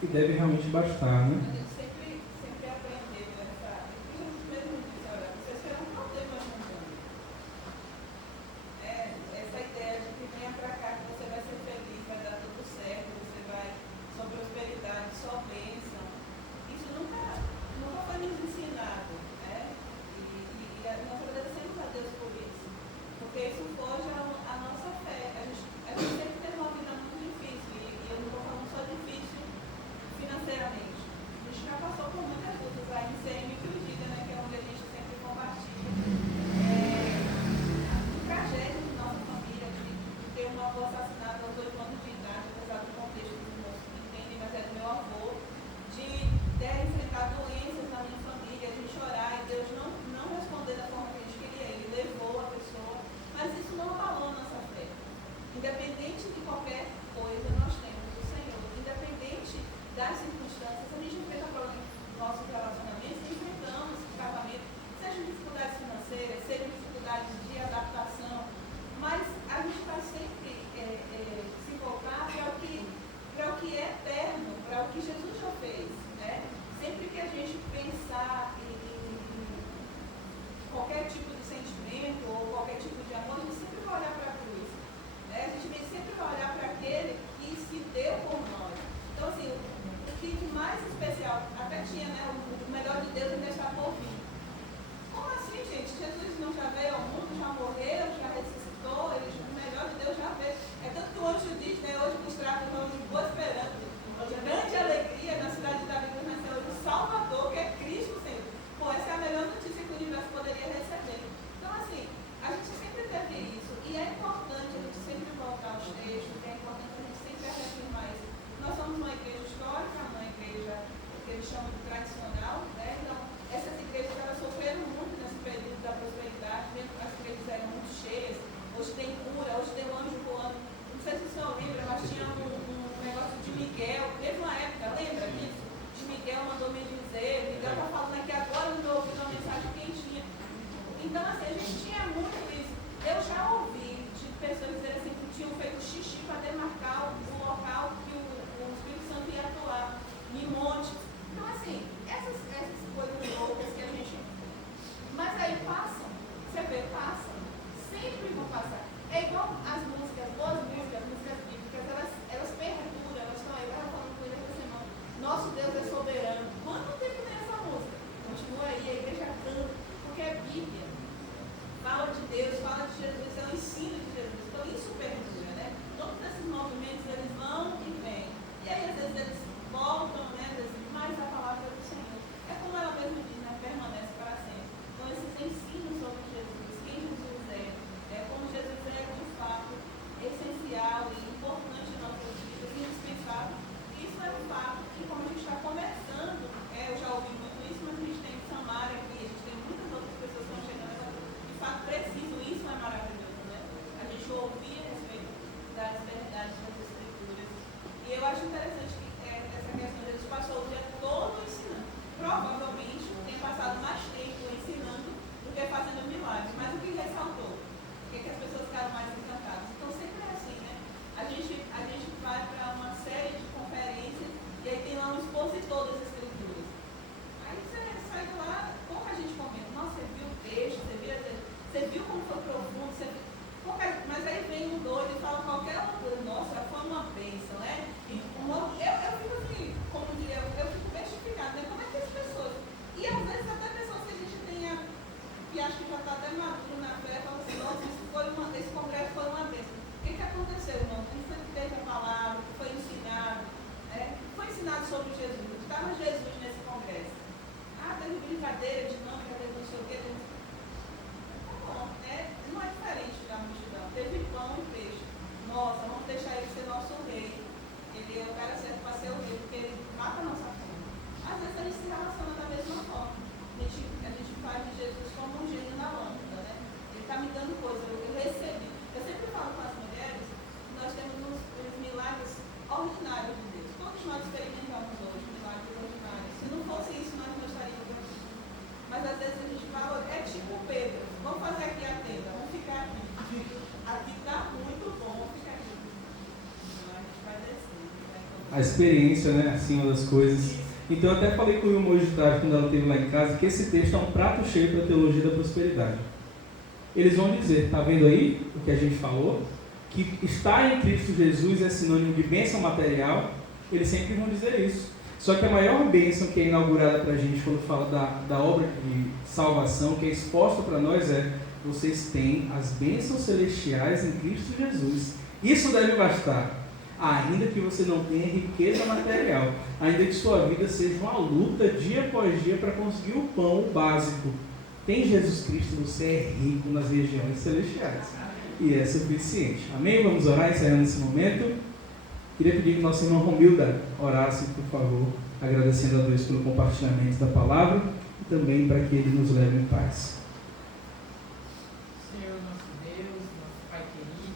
que deve realmente bastar, né? A gente sempre aprendeu essa. Cristo mesmo disse: olha, vocês serão problemas no mundo. Essa ideia de que venha para cá que você vai ser feliz, vai dar tudo certo, você vai só prosperidade, só bênção. Isso nunca foi nos ensinado, né? E nós agradecemos a Deus por isso. Porque isso foge à nossa fé. A gente sempre teve uma vida muito difícil. E eu não estou falando só difícil financeiramente. A gente já passou por muitas lutas. A MCM Fugida, né, que é onde a gente sempre compartilha. A tragédia de nossa família, de ter um avô assassinado aos 8 anos de idade, apesar do contexto do moço que entende, mas é do meu avô, de ter enfrentado doenças na minha família, de chorar e Deus não responder da forma que a gente queria. Ele levou a pessoa, mas isso não abalou nossa fé. Independente de qualquer coisa, nós temos o Senhor. Independente das circunstâncias, a gente enfrenta problemas nos nossos relacionamentos, enfrentamos o casamento, sejam dificuldades financeiras, sejam dificuldades de adaptação, mas a gente está sempre se voltar para o que é eterno, para o que Jesus já fez, né? Sempre que a gente pensar em qualquer tipo de sentimento ou qualquer tipo de amor, a gente sempre vai olhar para a cruz, né? A gente sempre vai olhar para aquele que se deu por nós. Então, assim, o que de mais especial, até tinha, né? O melhor de Deus ainda está por vir. Como assim, gente? Jesus não já veio ao mundo, já morreu, já ressuscitou, o melhor de Deus já veio. É tanto que o anjo diz, né? Hoje nos traz de boa esperança. Grande alegria na cidade de Davi, nasceu hoje o Salvador, que é Cristo, Senhor. Pô, essa é a melhor notícia que o universo poderia receber. Então, assim, a gente sempre teve isso. E é importante a gente sempre voltar aos textos, é importante a gente sempre reafirmar isso. Nós somos uma igreja histórica, uma igreja que eles chamam de tradicional, né? Então, essas igrejas elas sofreram muito nesse período da prosperidade, mesmo que as igrejas eram muito cheias. Hoje tem cura, hoje tem um anjo voando. Não sei se o senhor lembra, mas tinha um negócio de Miguel. Teve uma época, lembra disso? De Miguel mandou me dizer, Miguel está falando aqui agora no meu ouvido uma mensagem quentinha. Então, assim, a gente tinha muito isso. Eu já ouvi de pessoas dizerem assim, que tinham feito xixi para demarcar o local que o Espírito Santo ia atuar, em montes. Então, assim, essas coisas loucas que a gente... Mas aí passam, você vê, passam. Sempre vão passar. É a experiência, né, acima das coisas. Então eu até falei com o Wilma hoje de tarde, quando ela esteve lá em casa, que esse texto é um prato cheio para a teologia da prosperidade. Eles vão dizer, está vendo aí o que a gente falou? Que estar em Cristo Jesus é sinônimo de bênção material. Eles sempre vão dizer isso. Só que a maior bênção que é inaugurada para a gente quando fala da obra de salvação, que é exposta para nós, é: vocês têm as bênçãos celestiais em Cristo Jesus. Isso deve bastar. Ainda que você não tenha riqueza material, ainda que sua vida seja uma luta dia após dia para conseguir o pão, o básico. Tem Jesus Cristo, você é rico nas regiões celestiais. E é suficiente. Amém? Vamos orar encerrando esse momento. Queria pedir que nosso irmão Romilda orasse, por favor, agradecendo a Deus pelo compartilhamento da palavra e também para que Ele nos leve em paz. Senhor nosso Deus, nosso Pai querido,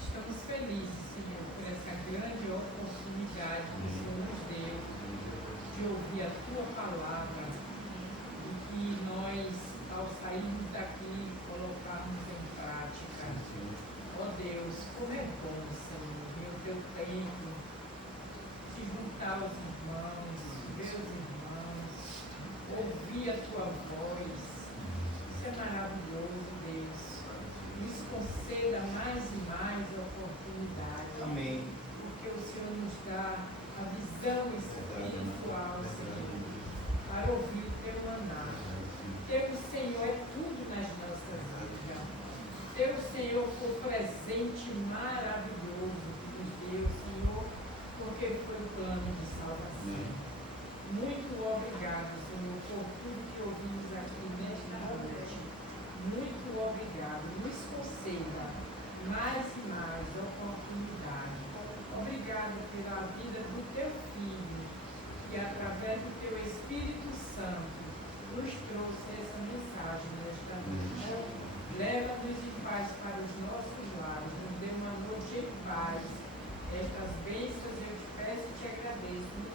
estamos felizes, Senhor, por essa grande oportunidade que o Senhor nos deu de ouvir a Tua palavra e que nós, ao sairmos daqui, colocarmos em prática. Ó Deus, como é bom, Senhor, ver o Teu tempo, se juntar aos irmãos, ver os irmãos, ouvir a Tua voz. Isso é maravilhoso, Deus. Nos conceda mais e mais oportunidades. Amém. Porque o Senhor nos dá a visão espiritual, Senhor, para ouvir o Teu maná. Ter o Senhor é tudo nas nossas vidas. Ter o Senhor foi um presente maravilhoso que nos deu, Senhor, porque foi o plano de salvação. Muito obrigado, Senhor, por tudo que ouvimos aqui nesta noite. Muito obrigado. Nos conceda mais e mais oportunidade. Obrigado pela vida do Teu Filho, que através do Teu Espírito Santo nos trouxe essa mensagem nesta noite. Leva-nos em paz para os nossos lares, nos dê uma noite em paz. Estas bênçãos eu te peço e te agradeço.